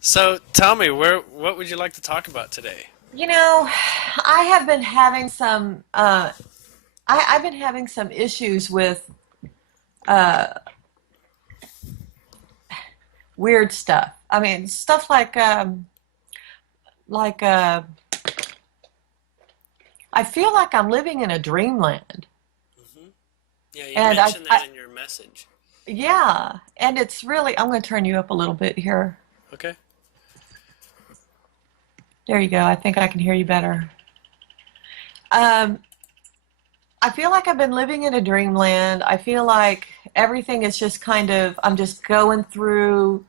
So tell me, what would you like to talk about today? You know, I have been having some I've been having some issues with uh weird stuff. I mean, stuff like I feel like I'm living in a dreamland. Yeah, you And mentioned that in your message. yeah, and it's really I'm going to turn you up a little bit here. Okay. There you go. I think I can hear you better. Um I feel like I've been living in a dreamland. I feel like everything is just kind of I'm just going through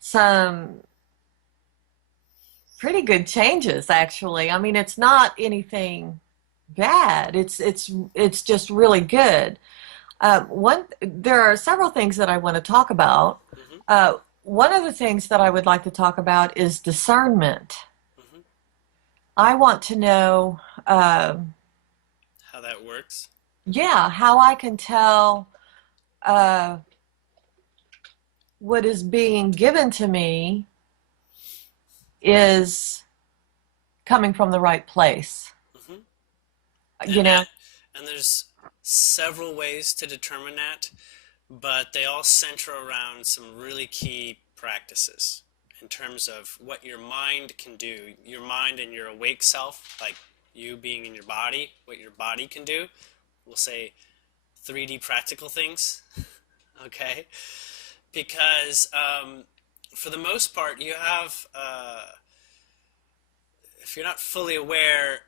some pretty good changes, actually. I mean, it's not anything bad. It's just really good. There are several things that I want to talk about. hmm One of the things that I would like to talk about is discernment. hmm I want to know, How that works. yeah, how I can tell uh, what is being given to me is coming from the right place. hmm You And know, there's several ways to determine that, but they all center around some really key practices in terms of what your mind can do. Your mind and your awake self, like you being in your body, what your body can do. We'll say 3D practical things, okay? Because for the most part, you have, if you're not fully aware,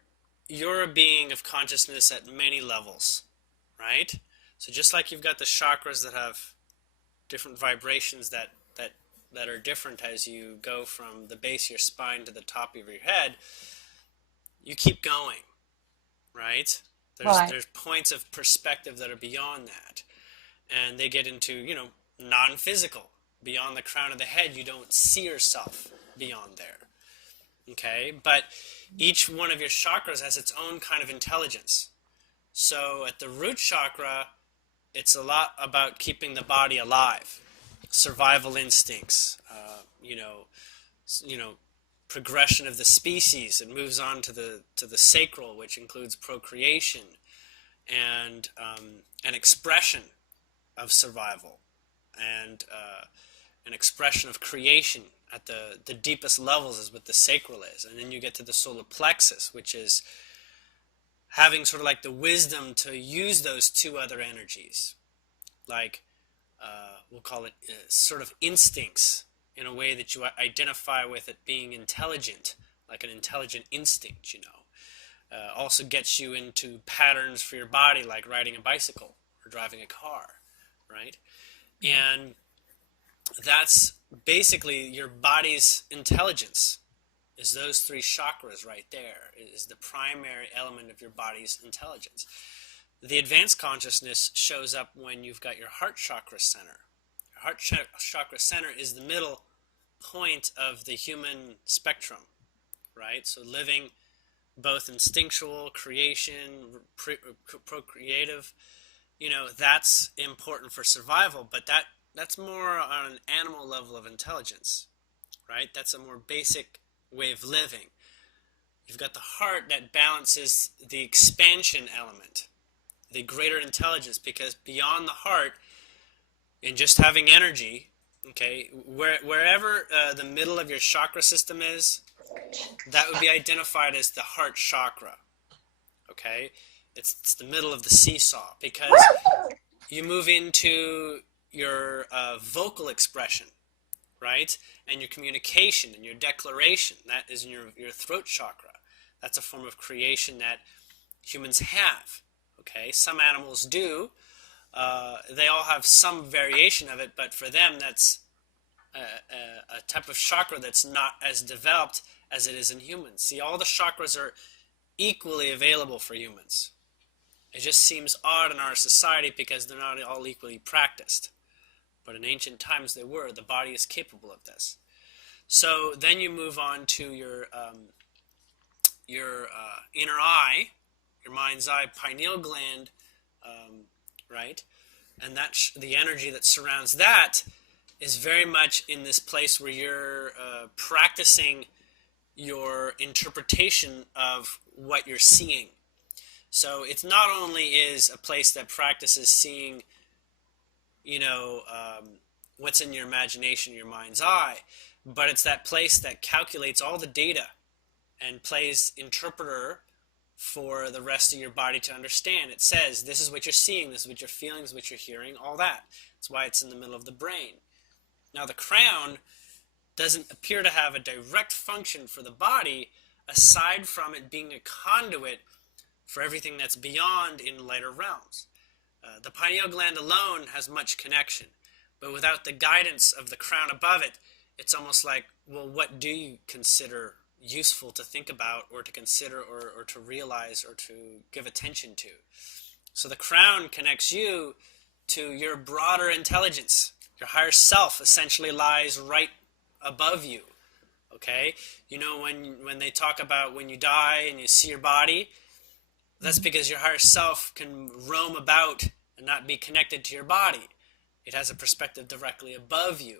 you're a being of consciousness at many levels, right? So just like you've got the chakras that have different vibrations that are different as you go from the base of your spine to the top of your head, you keep going, right? right. There's points of perspective that are beyond that, and they get into non-physical, beyond the crown of the head. You don't see yourself beyond there, okay? But each one of your chakras has its own kind of intelligence. So at the root chakra, it's a lot about keeping the body alive, survival instincts, you know, progression of the species. It moves on to the sacral, which includes procreation and an expression of survival and an expression of creation at the deepest levels is what the sacral is. And then you get to the solar plexus, which is having sort of like the wisdom to use those two other energies, like we'll call it sort of instincts, in a way that you identify with it being intelligent, like an intelligent instinct, also gets you into patterns for your body, like riding a bicycle or driving a car, right? And that's basically your body's intelligence, is those three chakras right there, is the primary element of your body's intelligence. The advanced consciousness shows up when you've got your heart chakra center. Your heart chakra center is the middle point of the human spectrum, right? So living both instinctual, creation, procreative, that's important for survival, but that's more on an animal level of intelligence, right? That's a more basic way of living. You've got the heart that balances the expansion element, the greater intelligence, because beyond the heart, in just having energy, okay, wherever the middle of your chakra system is, that would be identified as the heart chakra, okay? It's the middle of the seesaw, because you move into your vocal expression, right? And your communication and your declaration. That is in your throat chakra. That's a form of creation that humans have. Okay, some animals do. They all have some variation of it, but for them, that's a type of chakra that's not as developed as it is in humans. See, all the chakras are equally available for humans. It just seems odd in our society because they're not all equally practiced. But in ancient times they were. The body is capable of this. So then you move on to your inner eye, your mind's eye, pineal gland, right? And the energy that surrounds that is very much in this place where you're practicing your interpretation of what you're seeing. So it's not only is a place that practices seeing, what's in your imagination, your mind's eye, but it's that place that calculates all the data and plays interpreter for the rest of your body to understand. It says, this is what you're seeing, this is what you're feeling, this is what you're hearing, all that. That's why it's in the middle of the brain. Now the crown doesn't appear to have a direct function for the body, aside from it being a conduit for everything that's beyond in lighter realms. The pineal gland alone has much connection, but without the guidance of the crown above it, it's almost like, well, what do you consider useful to think about or to consider or to realize or to give attention to? So the crown connects you to your broader intelligence. Your higher self essentially lies right above you. Okay? When they talk about when you die and you see your body, that's because your higher self can roam about and not be connected to your body. It has a perspective directly above you.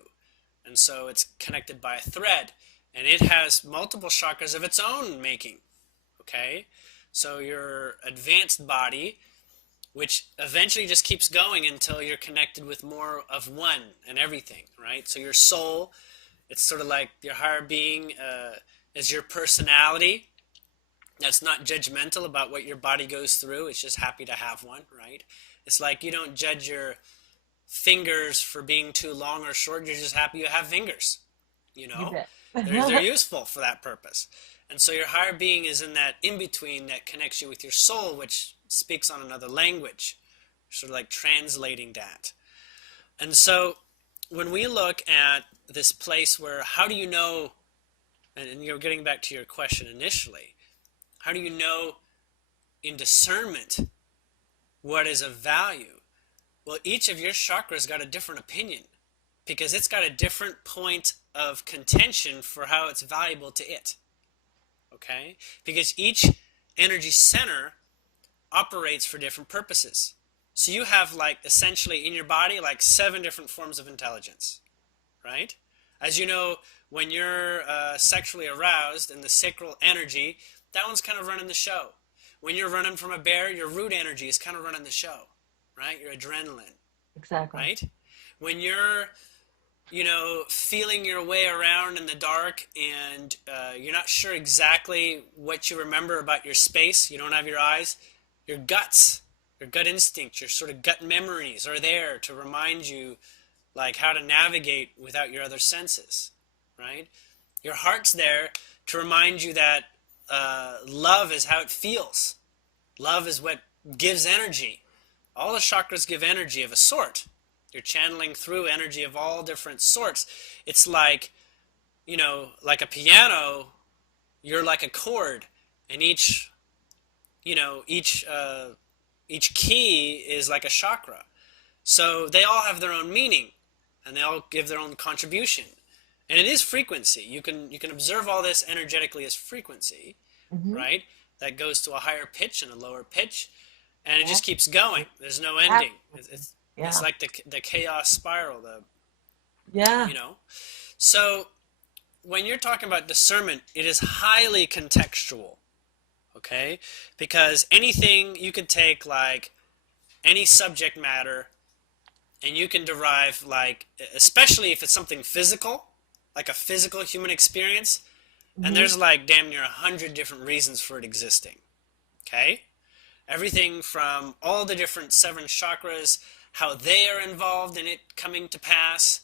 And so it's connected by a thread. And it has multiple chakras of its own making. Okay? So your advanced body, which eventually just keeps going until you're connected with more of one and everything, right? So your soul, it's sort of like your higher being is your personality. That's not judgmental about what your body goes through. It's just happy to have one, right? It's like you don't judge your fingers for being too long or short. You're just happy you have fingers, they're useful for that purpose. And so your higher being is in that in-between that connects you with your soul, which speaks on another language, sort of like translating that. And so when we look at this place where, how do you know, and you're getting back to your question initially, how do you know in discernment what is of value? Well, each of your chakras got a different opinion because it's got a different point of contention for how it's valuable to it. Okay? Because each energy center operates for different purposes. So you have essentially in your body 7 different forms of intelligence, right? As you know, when you're sexually aroused in the sacral energy, that one's kind of running the show. When you're running from a bear, your root energy is kind of running the show, right? Your adrenaline. Exactly. Right? When you're, feeling your way around in the dark and you're not sure exactly what you remember about your space, you don't have your eyes, your guts, your gut instinct, your sort of gut memories are there to remind you how to navigate without your other senses, right? Your heart's there to remind you that love is how it feels. Love is what gives energy. All the chakras give energy of a sort. You're channeling through energy of all different sorts. It's like a piano, you're like a chord, and each key is like a chakra. So they all have their own meaning, and they all give their own contribution. And it is frequency. You can observe all this energetically as frequency, right? That goes to a higher pitch and a lower pitch, and it just keeps going. There's no ending. It's like the chaos spiral. So when you're talking about discernment, it is highly contextual, okay? Because anything you could take any subject matter, and you can derive especially if it's something physical, like a physical human experience, and there's damn near 100 different reasons for it existing, okay? Everything from all the different 7 chakras, how they are involved in it coming to pass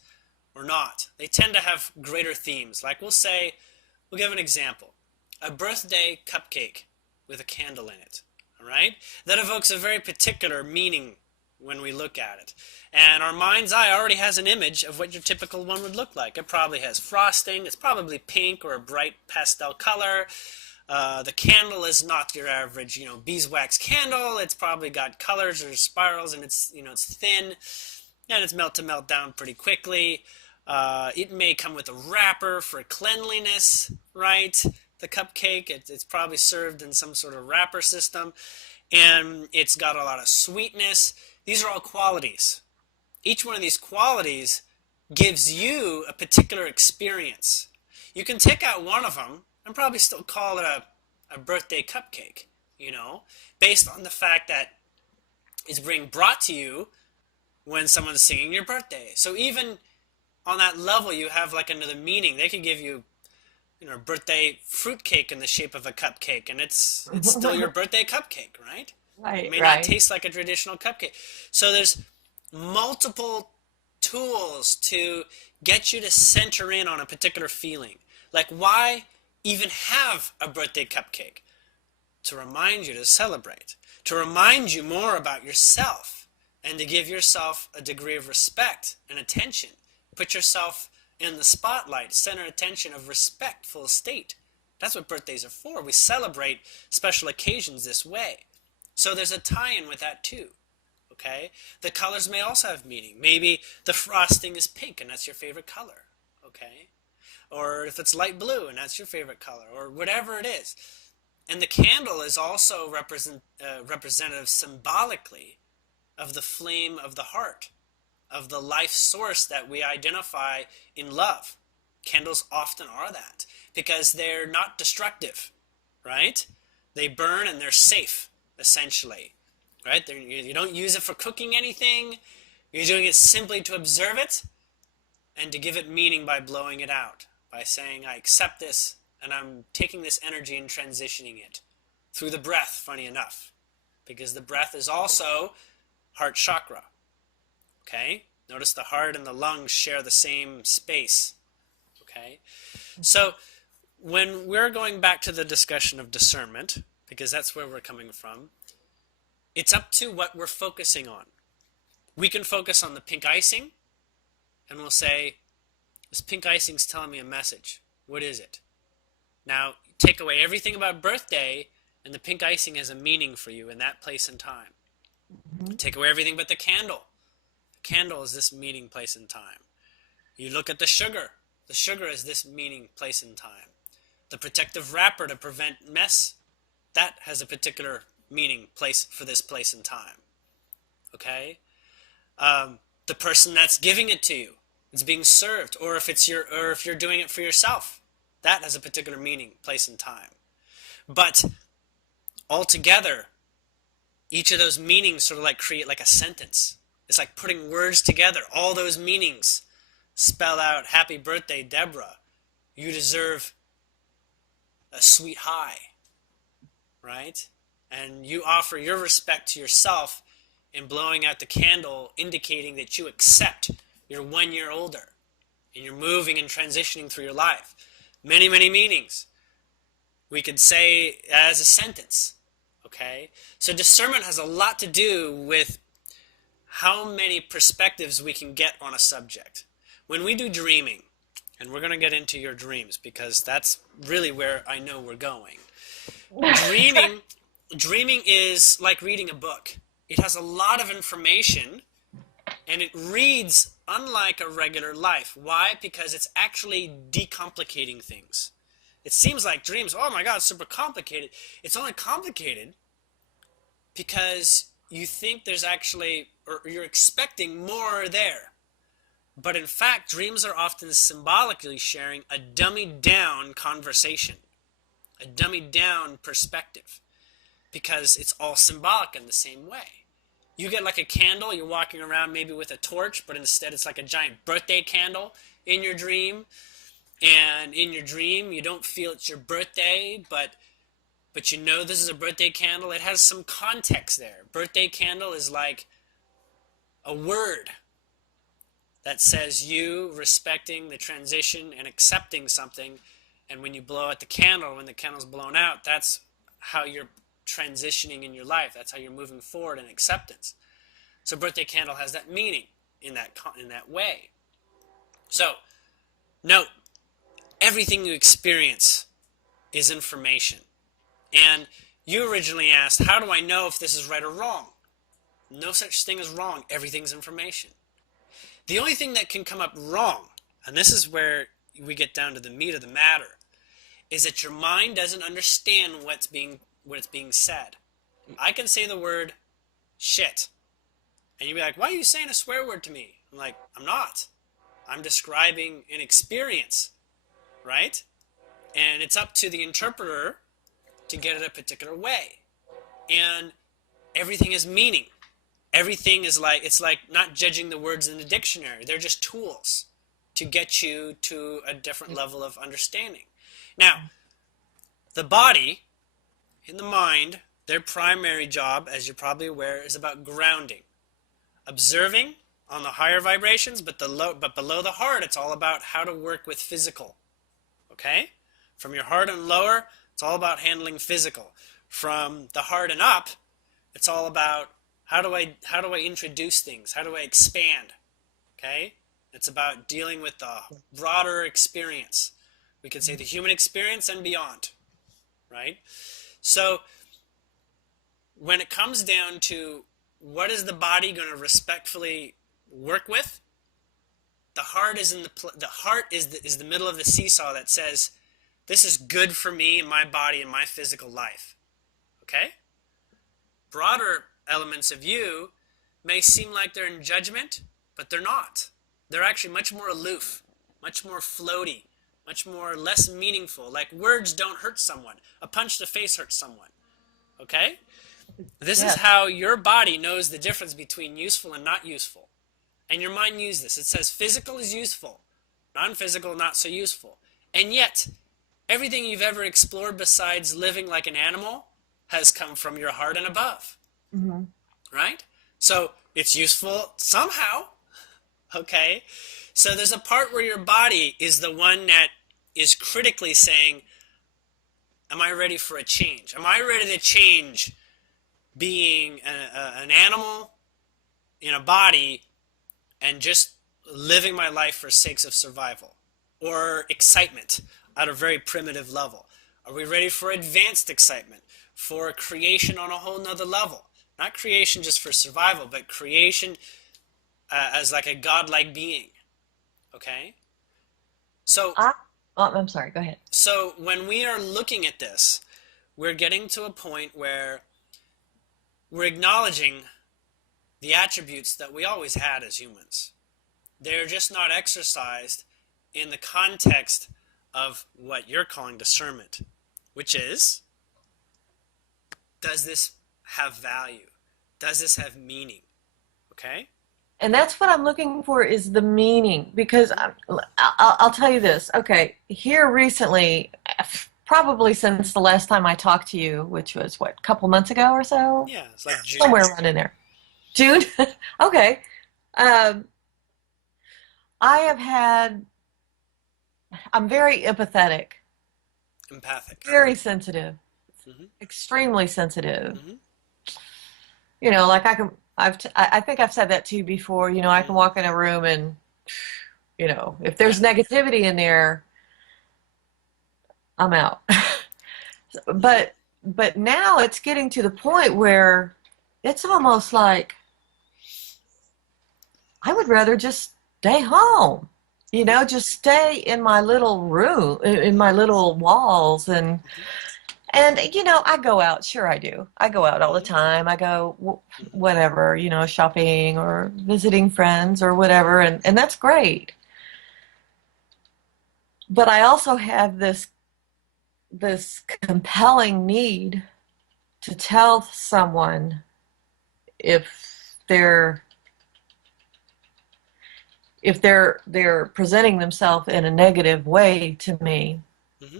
or not. They tend to have greater themes. We'll give an example. A birthday cupcake with a candle in it, all right? That evokes a very particular meaning when we look at it. And our mind's eye already has an image of what your typical one would look like. It probably has frosting. It's probably pink or a bright pastel color. The candle is not your average, beeswax candle. It's probably got colors or spirals, and it's thin, and it's melt to melt down pretty quickly. It may come with a wrapper for cleanliness, right? The cupcake, it's probably served in some sort of wrapper system, and it's got a lot of sweetness. These are all qualities. Each one of these qualities gives you a particular experience. You can take out one of them and probably still call it a birthday cupcake, you know, based on the fact that it's being brought to you when someone's singing your birthday. So even on that level, you have like another meaning. They could give you, you know, a birthday fruitcake in the shape of a cupcake, and it's still your birthday cupcake, right? It Right, may not right. taste like a traditional cupcake. So there's multiple tools to get you to center in on a particular feeling. Like, why even have a birthday cupcake? To remind you to celebrate, to remind you more about yourself, and to give yourself a degree of respect and attention. Put yourself in the spotlight, center attention of respectful state. That's what birthdays are for. We celebrate special occasions this way. So there's a tie-in with that too. Okay? The colors may also have meaning. Maybe the frosting is pink and that's your favorite color. Okay? Or if it's light blue and that's your favorite color, or whatever it is. And the candle is also representative symbolically of the flame of the heart, of the life source that we identify in love. Candles often are that because they're not destructive, right? They burn and they're safe, essentially, right? You don't use it for cooking anything. You're doing it simply to observe it and to give it meaning by blowing it out, by saying, I accept this, and I'm taking this energy and transitioning it through the breath, funny enough, because the breath is also heart chakra. Okay? Notice the heart and the lungs share the same space. Okay? So when we're going back to the discussion of discernment, because that's where we're coming from, it's up to what we're focusing on. We can focus on the pink icing, and we'll say, this pink icing's telling me a message. What is it? Now, take away everything about birthday, and the pink icing has a meaning for you in that place and time. Take away everything but the candle. The candle is this meaning, place, and time. You look at the sugar. The sugar is this meaning, place, and time. The protective wrapper to prevent mess, that has a particular meaning, place for this place and time. Okay? The person that's giving it to you, it's being served, or if you're doing it for yourself, that has a particular meaning, place, and time. But altogether, each of those meanings sort of like create like a sentence. It's like putting words together. All those meanings spell out, happy birthday, Debra. You deserve a sweet high, right? And you offer your respect to yourself in blowing out the candle, indicating that you accept you're 1 year older and you're moving and transitioning through your life. Many, many meanings. We could say as a sentence, okay? So discernment has a lot to do with how many perspectives we can get on a subject. When we do dreaming, and we're going to get into your dreams because that's really where I know we're going. Dreaming is like reading a book. It has a lot of information, and it reads unlike a regular life. Why? Because it's actually decomplicating things. It seems like dreams, oh my God, it's super complicated. It's only complicated because you think there's actually, or you're expecting more there. But in fact, dreams are often symbolically sharing a dummied down conversation, a dummied down perspective, because it's all symbolic in the same way. You get like a candle, you're walking around maybe with a torch, but instead it's like a giant birthday candle in your dream. And in your dream, you don't feel it's your birthday, but you know this is a birthday candle. It has some context there. Birthday candle is like a word that says you respecting the transition and accepting something. And when you blow out the candle, when the candle's blown out, that's how you're transitioning in your life. That's how you're moving forward in acceptance. So birthday candle has that meaning in that way. So note, everything you experience is information. And you originally asked, how do I know if this is right or wrong? No such thing as wrong. Everything's information. The only thing that can come up wrong, and this is where we get down to the meat of the matter, is that your mind doesn't understand what's being said. I can say the word shit, and you'd be like, why are you saying a swear word to me? I'm like, I'm not. I'm describing an experience, right? And it's up to the interpreter to get it a particular way. And everything has meaning. Everything is like, it's like not judging the words in the dictionary. They're just tools to get you to a different level of understanding. Now, the body and the mind, their primary job, as you're probably aware, is about grounding. Observing on the higher vibrations, but below the heart, it's all about how to work with physical. Okay? From your heart and lower, it's all about handling physical. From the heart and up, it's all about how do I introduce things? How do I expand? Okay? It's about dealing with the broader experience. We could say the human experience and beyond. Right? So when it comes down to what is the body going to respectfully work with, the heart is the middle of the seesaw that says, this is good for me and my body and my physical life. Okay? Broader elements of you may seem like they're in judgment, but they're not. They're actually much more aloof, much more floaty, much more less meaningful. Like words don't hurt someone. A punch to the face hurts someone. Okay? This is how your body knows the difference between useful and not useful. And your mind knows this. It says physical is useful, non-physical not so useful. And yet, everything you've ever explored besides living like an animal has come from your heart and above. Mm-hmm. Right? So it's useful somehow. Okay? So there's a part where your body is the one that is critically saying, am I ready for a change? Am I ready to change being an animal in a body and just living my life for sakes of survival or excitement at a very primitive level? Are we ready for advanced excitement, for creation on a whole nother level? Not creation just for survival, but creation as like a godlike being. Okay? So, I'm sorry, go ahead. So when we are looking at this, we're getting to a point where we're acknowledging the attributes that we always had as humans. They're just not exercised in the context of what you're calling discernment, which is, does this have value? Does this have meaning? Okay? And that's what I'm looking for, is the meaning. Because I'll tell you this. Okay, here recently, probably since the last time I talked to you, which was, what, a couple months ago or so? Yeah, it's like June. Somewhere around in there. June? Okay. I'm very empathetic. Empathic. Very sensitive. Mm-hmm. Extremely sensitive. Mm-hmm. You know, like I think I've said that to you before. You know, I can walk in a room and, you know, if there's negativity in there, I'm out. But now it's getting to the point where it's almost like I would rather just stay home. You know, just stay in my little room, in my little walls, and you know, I go out. Sure, I do. I go out all the time. I go whatever, you know, shopping or visiting friends or whatever, and that's great. But I also have this compelling need to tell someone if they're presenting themselves in a negative way to me. Mm-hmm.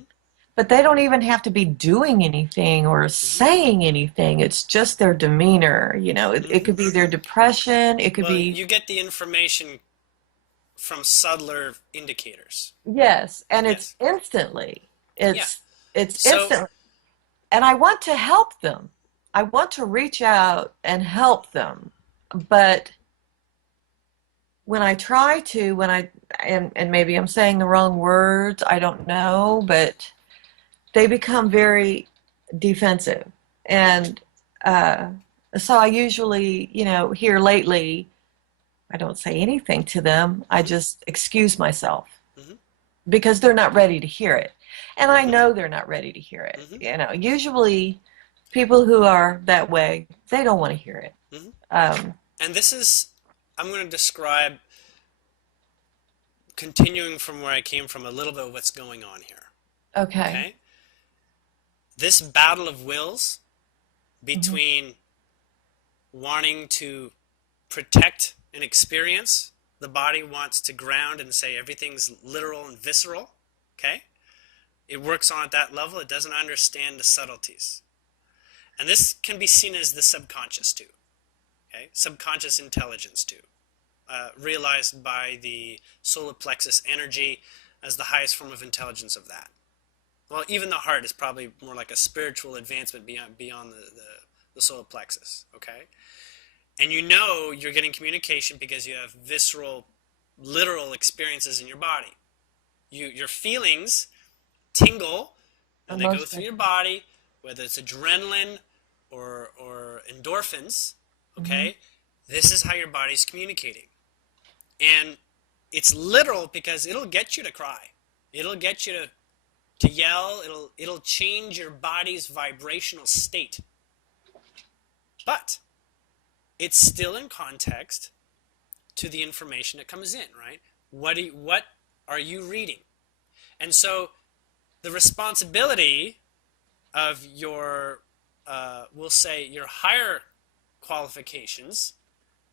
But they don't even have to be doing anything or saying anything. It's just their demeanor. You know, it could be their depression. It could be. You get the information from subtler indicators. Yes, and it's instantly. It's instantly. And I want to help them. I want to reach out and help them. But when I try to, and maybe I'm saying the wrong words, I don't know, but they become very defensive. And so I usually, you know, here lately, I don't say anything to them. I just excuse myself because they're not ready to hear it. And I know they're not ready to hear it. You know, usually people who are that way, they don't want to hear it. And this is, I'm going to describe continuing from where I came from, a little bit of what's going on here. Okay. Okay? This battle of wills Hmm. between wanting to protect an experience, the body wants to ground and say everything's literal and visceral. Okay? It works on at that level. It doesn't understand the subtleties. And this can be seen as the subconscious too. Okay? Subconscious intelligence too. Realized by the solar plexus energy as the highest form of intelligence of that. Well, even the heart is probably more like a spiritual advancement beyond the solar plexus. Okay? And you know you're getting communication because you have visceral, literal experiences in your body. Your feelings tingle and they go through Emotion. your body, whether it's adrenaline or endorphins. Hmm. Okay? This is how your body's communicating. And it's literal because it'll get you to cry. It'll get you to yell. It'll change your body's vibrational state. But it's still in context to the information that comes in, right? What are you reading? And so the responsibility of your, we'll say, your higher qualifications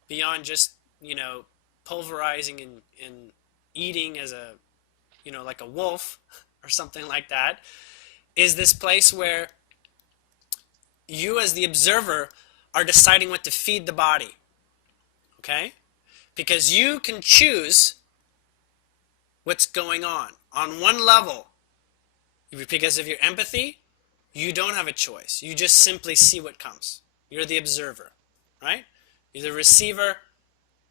beyond just, pulverizing and eating as a, like a wolf or something like that, is this place where you as the observer are deciding what to feed the body. Okay? Because you can choose what's going on. On one level, because of your empathy, you don't have a choice. You just simply see what comes. You're the observer, right? You're the receiver.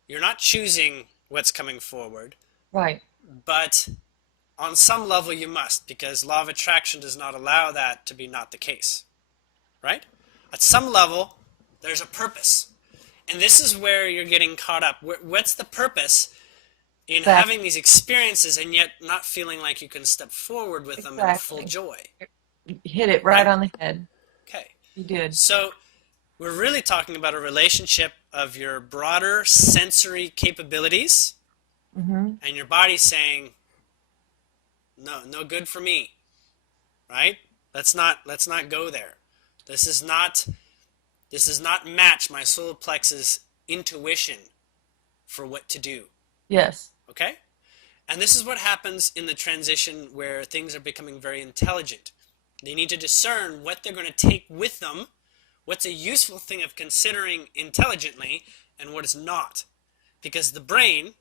You're not choosing what's coming forward, Right. but on some level you must, because law of attraction does not allow that to be not the case, right? At some level, there's a purpose. And this is where you're getting caught up. What's the purpose in Exactly. having these experiences and yet not feeling like you can step forward with them in full Exactly. joy, You hit it right right? on the head. Okay. You did. So we're really talking about a relationship of your broader sensory capabilities Hmm. and your body saying, no, no good for me, right? Let's not go there. This is not match my solar plexus intuition for what to do. Yes. Okay? And this is what happens in the transition where things are becoming very intelligent. They need to discern what they're going to take with them, what's a useful thing of considering intelligently, and what is not. Because the brain,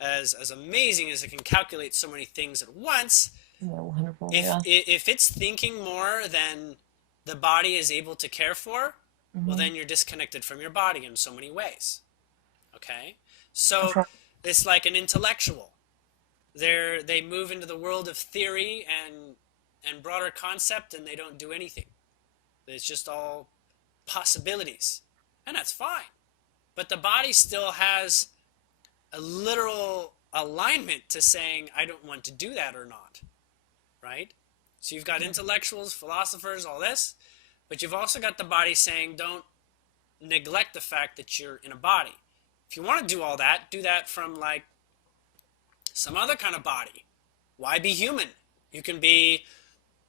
as amazing as it can calculate so many things at once, Yeah, wonderful. if Yeah. if it's thinking more than the body is able to care for, well Hmm. then you're disconnected from your body in so many ways. Okay? So That's right. it's like an intellectual. They move into the world of theory and broader concept and they don't do anything. It's just all possibilities. And that's fine. But the body still has a literal alignment to saying, I don't want to do that or not. Right? So you've got intellectuals, philosophers, all this, but you've also got the body saying, don't neglect the fact that you're in a body. If you want to do all that, do that from like some other kind of body. Why be human? You can be,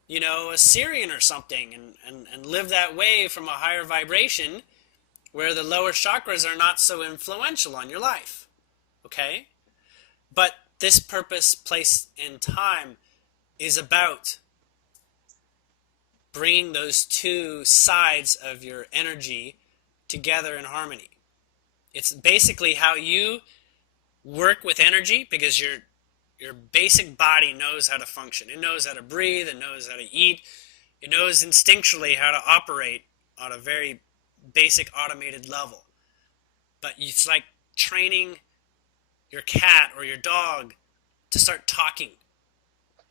a Syrian or something and live that way from a higher vibration where the lower chakras are not so influential on your life. Okay? But this purpose, place, and time is about bringing those two sides of your energy together in harmony. It's basically how you work with energy because your basic body knows how to function. It knows how to breathe, it knows how to eat, it knows instinctually how to operate on a very basic automated level. But it's like training your cat or your dog to start talking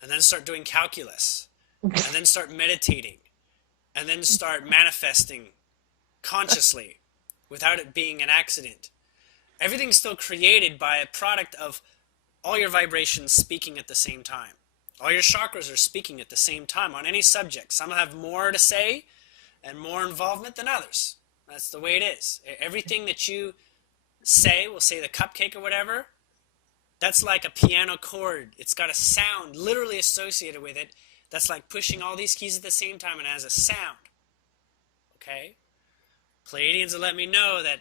and then start doing calculus and then start meditating and then start manifesting consciously without it being an accident. Everything's still created by a product of all your vibrations speaking at the same time. All your chakras are speaking at the same time on any subject. Some have more to say and more involvement than others. That's the way it is. Everything that you say, we'll say the cupcake or whatever, That's like a piano chord. It's got a sound literally associated with it. That's like pushing all these keys at the same time and it has a sound. Okay? Pleiadians will let me know that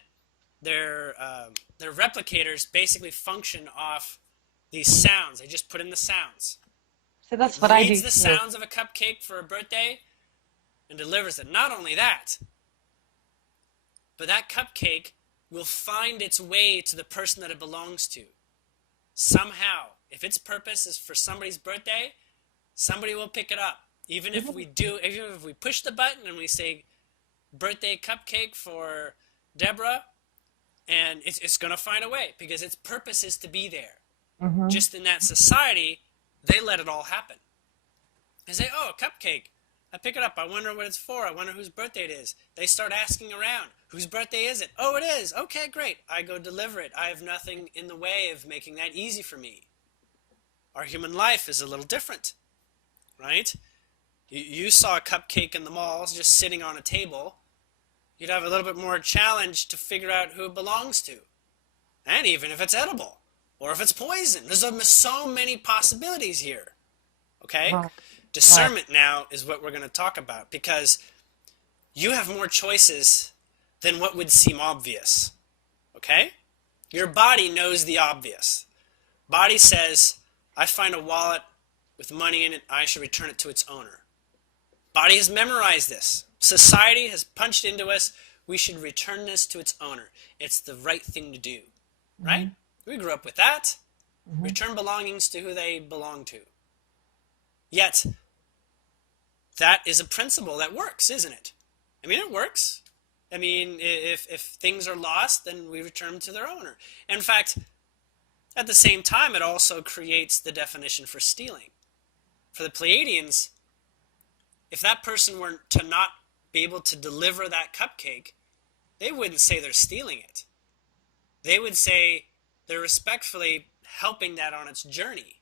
their replicators basically function off these sounds. They just put in the sounds. So that's what I do. Reads the sounds of a cupcake for a birthday and delivers it. Not only that, but that cupcake will find its way to the person that it belongs to. Somehow, if its purpose is for somebody's birthday, somebody will pick it up. Even if we push the button and we say birthday cupcake for Debra, and it's going to find a way because its purpose is to be there. Mm-hmm. Just in that society, they let it all happen. They say, oh, a cupcake. I pick it up. I wonder what it's for. I wonder whose birthday it is. They start asking around. Whose birthday is it? Oh, it is. Okay, great. I go deliver it. I have nothing in the way of making that easy for me. Our human life is a little different, right? You saw a cupcake in the malls just sitting on a table. You'd have a little bit more challenge to figure out who it belongs to. And even if it's edible or if it's poison. There's so many possibilities here. Okay? Right. Discernment now is what we're going to talk about because you have more choices than what would seem obvious. Okay? Your body knows the obvious. Body says, I find a wallet with money in it, I should return it to its owner. Body has memorized this. Society has punched into us, we should return this to its owner. It's the right thing to do. Right? Mm-hmm. We grew up with that. Mm-hmm. Return belongings to who they belong to. Yet, that is a principle that works, isn't it? I mean, it works. I mean, if things are lost, then we return them to their owner. In fact, at the same time, it also creates the definition for stealing. For the Pleiadians, if that person were to not be able to deliver that cupcake, they wouldn't say they're stealing it. They would say they're respectfully helping that on its journey.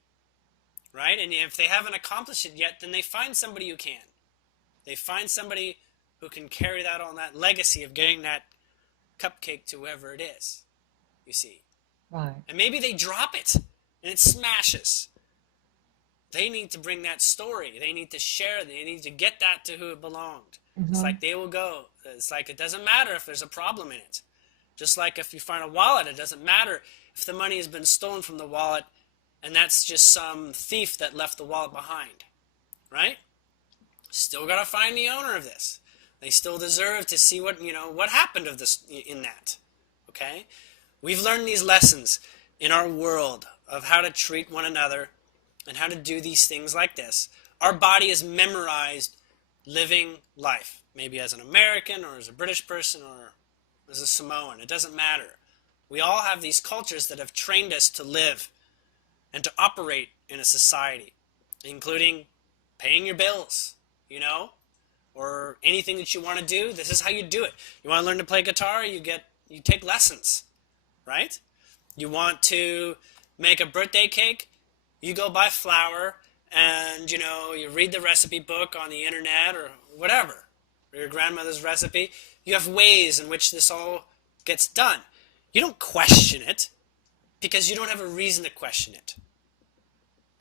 Right? And if they haven't accomplished it yet, then they find somebody who can. They find somebody who can carry that on, that legacy of getting that cupcake to whoever it is, you see. Right. And maybe they drop it and it smashes. They need to bring that story. They need to share. They need to get that to who it belonged. Mm-hmm. It's like they will go. It's like it doesn't matter if there's a problem in it. Just like if you find a wallet, it doesn't matter if the money has been stolen from the wallet and that's just some thief that left the wallet behind, right? Still got to find the owner of this. They still deserve to see what happened of this in that, okay? We've learned these lessons in our world of how to treat one another and how to do these things like this. Our body is memorized living life, maybe as an American or as a British person or as a Samoan. It doesn't matter. We all have these cultures that have trained us to live and to operate in a society, including paying your bills, or anything that you want to do. This is how you do it. You want to learn to play guitar, you take lessons, right? You want to make a birthday cake, you go buy flour and, you read the recipe book on the internet or whatever, or your grandmother's recipe. You have ways in which this all gets done. You don't question it because you don't have a reason to question it.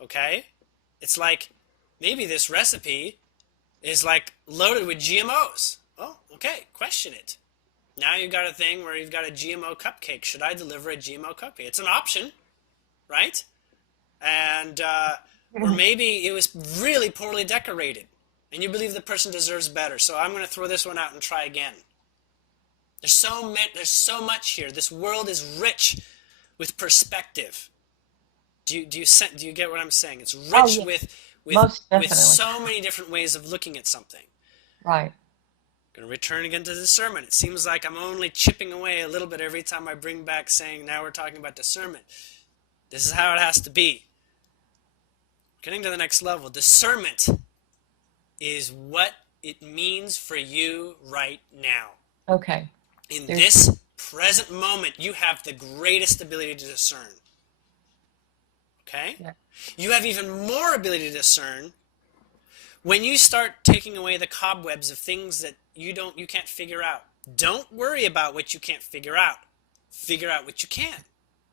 Okay? It's like maybe this recipe is like loaded with GMOs. Oh, okay, question it. Now you've got a thing where you've got a GMO cupcake. Should I deliver a GMO cupcake? It's an option, right? And or maybe it was really poorly decorated and you believe the person deserves better. So I'm going to throw this one out and try again. There's so much here. This world is rich with perspective. Do you get what I'm saying? It's rich with so many different ways of looking at something. Right. I'm going to return again to discernment. It seems like I'm only chipping away a little bit every time I bring back saying, now we're talking about discernment. This is how it has to be. Getting to the next level. Discernment is what it means for you right now. Okay. In this present moment, you have the greatest ability to discern. Okay? Yeah. You have even more ability to discern when you start taking away the cobwebs of things that you can't figure out. Don't worry about what you can't figure out. Figure out what you can.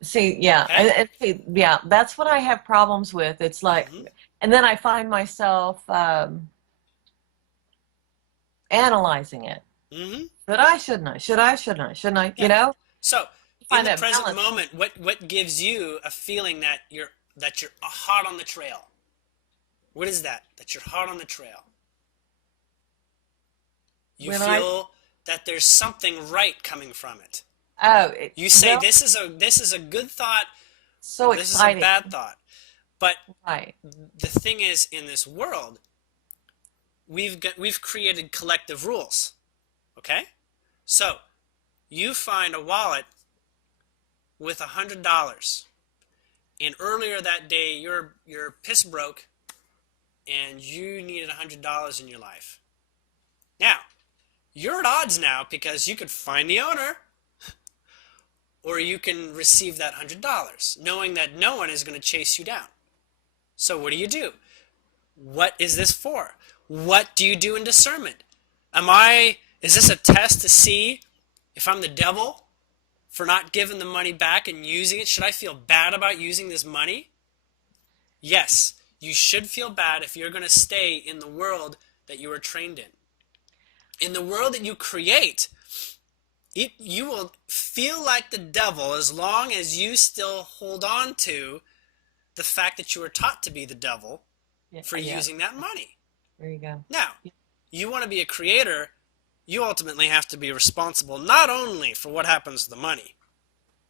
See, yeah, Okay? and see, yeah, that's what I have problems with. It's like, Mm-hmm. and then I find myself analyzing it. Mm-hmm. Should I? Shouldn't I? Should I? Shouldn't I? Shouldn't I? Yeah. So in Find the that present balance. moment, what gives you a feeling that you're hot on the trail? What is that? That you're hot on the trail. You When I, feel that there's something right coming from it. oh, You say well, this is a good thought, so or this is a exciting. bad thought. But Right. the thing is, in this world, we've created collective rules. Okay? So you find a wallet with $100, and earlier that day you're piss broke, and you needed $100 in your life. Now you're at odds now because you could find the owner, or you can receive that $100, knowing that no one is going to chase you down. So what do? What is this for? What do you do in discernment? Is this a test to see if I'm the devil for not giving the money back and using it? Should I feel bad about using this money? Yes, you should feel bad if you're going to stay in the world that you were trained in. In the world that you create, you will feel like the devil as long as you still hold on to the fact that you were taught to be the devil Yeah, for yeah. using that money. There you go. Now, you want to be a creator, you ultimately have to be responsible not only for what happens to the money.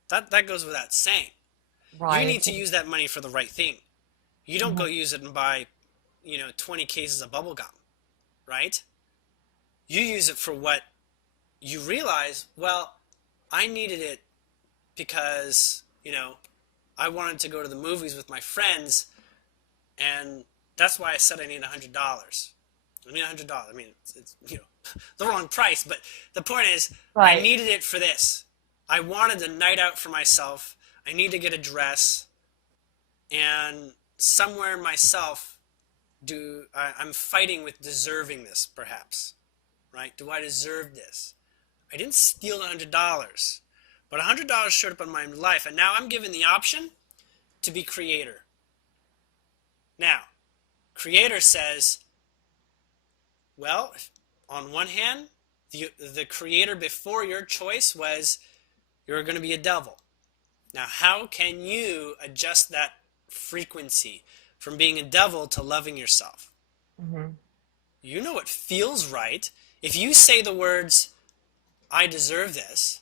That goes without saying. You need Right. to use that money for the right thing. You don't go Mhm. use it and buy, 20 cases of bubble gum, right? You use it for what you realize, well, I needed it because, I wanted to go to the movies with my friends, and that's why I said I need $100. I mean, $100. I mean, it's the wrong price, but the point is, I Right. needed it for this. I wanted a night out for myself. I need to get a dress, and somewhere in myself, I'm fighting with deserving this, perhaps, right? Do I deserve this? I didn't steal $100, but $100 showed up in my life, and now I'm given the option to be creator. Now, creator says, well, on one hand, the creator before your choice was you're going to be a devil. Now, how can you adjust that frequency from being a devil to loving yourself? Hmm. You know what feels right. If you say the words, I deserve this,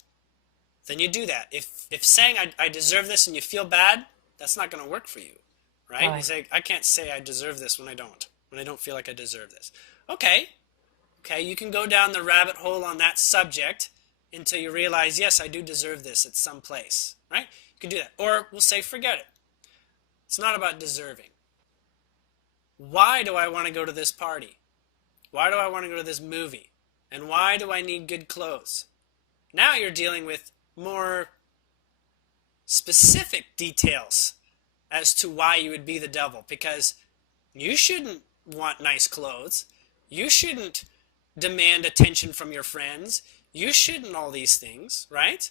then you do that. If saying I deserve this and you feel bad, that's not going to work for you, right? You Right. say, I can't say I deserve this when I don't feel like I deserve this. Okay, you can go down the rabbit hole on that subject until you realize, yes, I do deserve this at some place, right? You can do that. Or we'll say, forget it. It's not about deserving. Why do I want to go to this party? Why do I want to go to this movie? And why do I need good clothes? Now you're dealing with more specific details as to why you would be the devil, because you shouldn't want nice clothes. You shouldn't demand attention from your friends. You shouldn't all these things, right?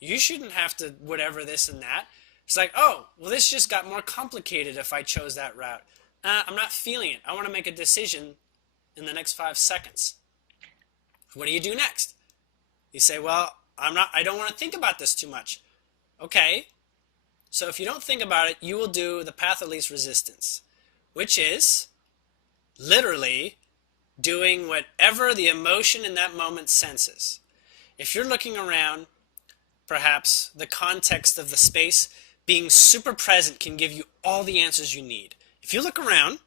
You shouldn't have to whatever this and that. It's like, oh, well, this just got more complicated if I chose that route. I'm not feeling it. I want to make a decision in the next 5 seconds. What do you do next? You say, well, I don't want to think about this too much. Okay, so if you don't think about it, you will do the path of least resistance, which is literally doing whatever the emotion in that moment senses. If you're looking around, perhaps the context of the space, being super present can give you all the answers you need. If you look around,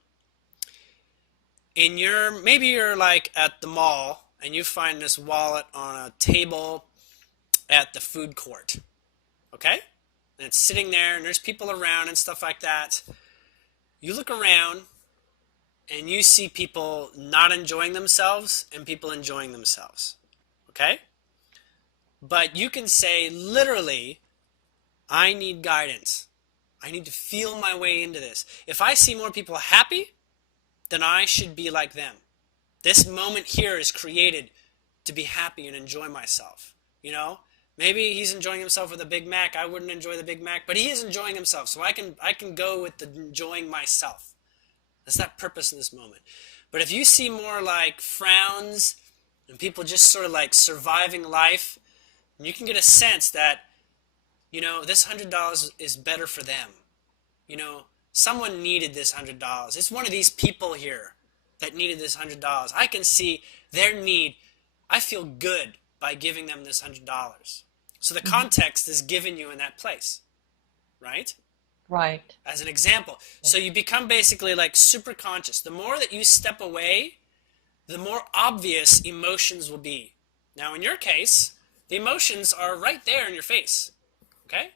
and maybe you're like at the mall, and you find this wallet on a table at the food court, okay? And it's sitting there, and there's people around and stuff like that. You look around, and you see people not enjoying themselves and people enjoying themselves, okay? But you can say, literally, I need guidance. I need to feel my way into this. If I see more people happy, then I should be like them. This moment here is created to be happy and enjoy myself. Maybe he's enjoying himself with a Big Mac. I wouldn't enjoy the Big Mac, but he is enjoying himself. So I can go with the enjoying myself. That's that purpose in this moment. But if you see more like frowns and people just sort of like surviving life, you can get a sense that, this $100 is better for them. Someone needed this $100. It's one of these people here that needed this $100. I can see their need. I feel good by giving them this $100. So the context is given you in that place, right? Right. As an example. So you become basically like super conscious. The more that you step away, the more obvious emotions will be. Now, in your case, the emotions are right there in your face, okay?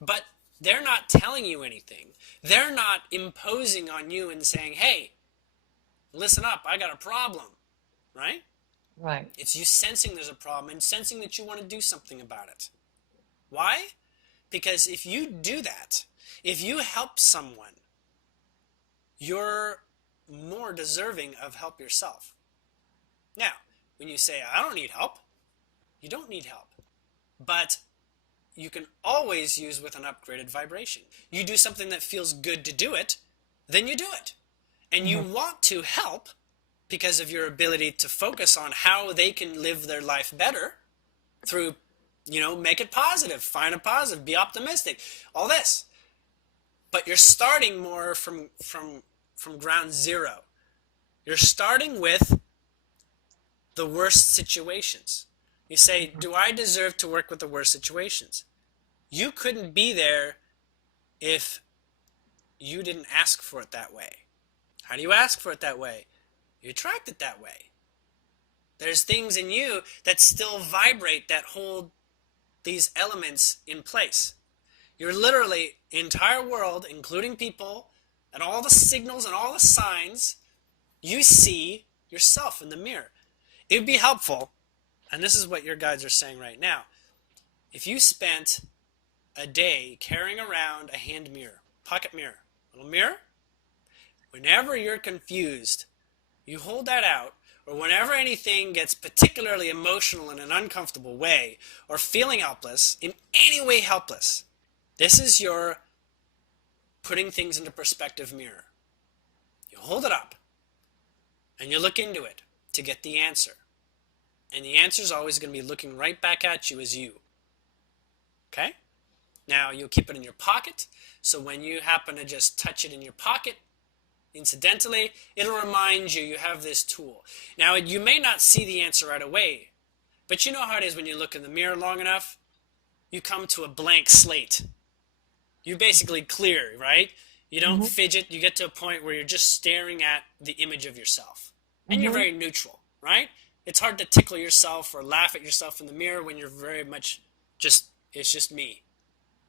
But they're not telling you anything. They're not imposing on you and saying, hey, listen up, I got a problem, right? Right. It's you sensing there's a problem and sensing that you want to do something about it. Why? Because if you do that, if you help someone, you're more deserving of help yourself. Now, when you say, I don't need help, you don't need help. But you can always use with an upgraded vibration. You do something that feels good to do it, then you do it. And you want to help because of your ability to focus on how they can live their life better through, make it positive, find a positive, be optimistic, all this. But you're starting more from ground zero. You're starting with the worst situations. You say, do I deserve to work with the worst situations? You couldn't be there if you didn't ask for it that way. How do you ask for it that way? You attract it that way. There's things in you that still vibrate, that hold these elements in place. You're literally, the entire world, including people, and all the signals and all the signs, you see yourself in the mirror. It would be helpful, and this is what your guides are saying right now, if you spent a day carrying around a hand mirror, pocket mirror, little mirror, whenever you're confused, you hold that out, or whenever anything gets particularly emotional in an uncomfortable way, or feeling helpless, in any way helpless, this is your putting things into perspective mirror. You hold it up, and you look into it to get the answer. And the answer is always going to be looking right back at you as you. Okay? Now, you'll keep it in your pocket, so when you happen to just touch it in your pocket, incidentally, it'll remind you you have this tool. Now, you may not see the answer right away, but you know how it is when you look in the mirror long enough? You come to a blank slate. You basically clear, right? You don't fidget. You get to a point where you're just staring at the image of yourself. And you're very neutral, right? It's hard to tickle yourself or laugh at yourself in the mirror when you're very much just, it's just me,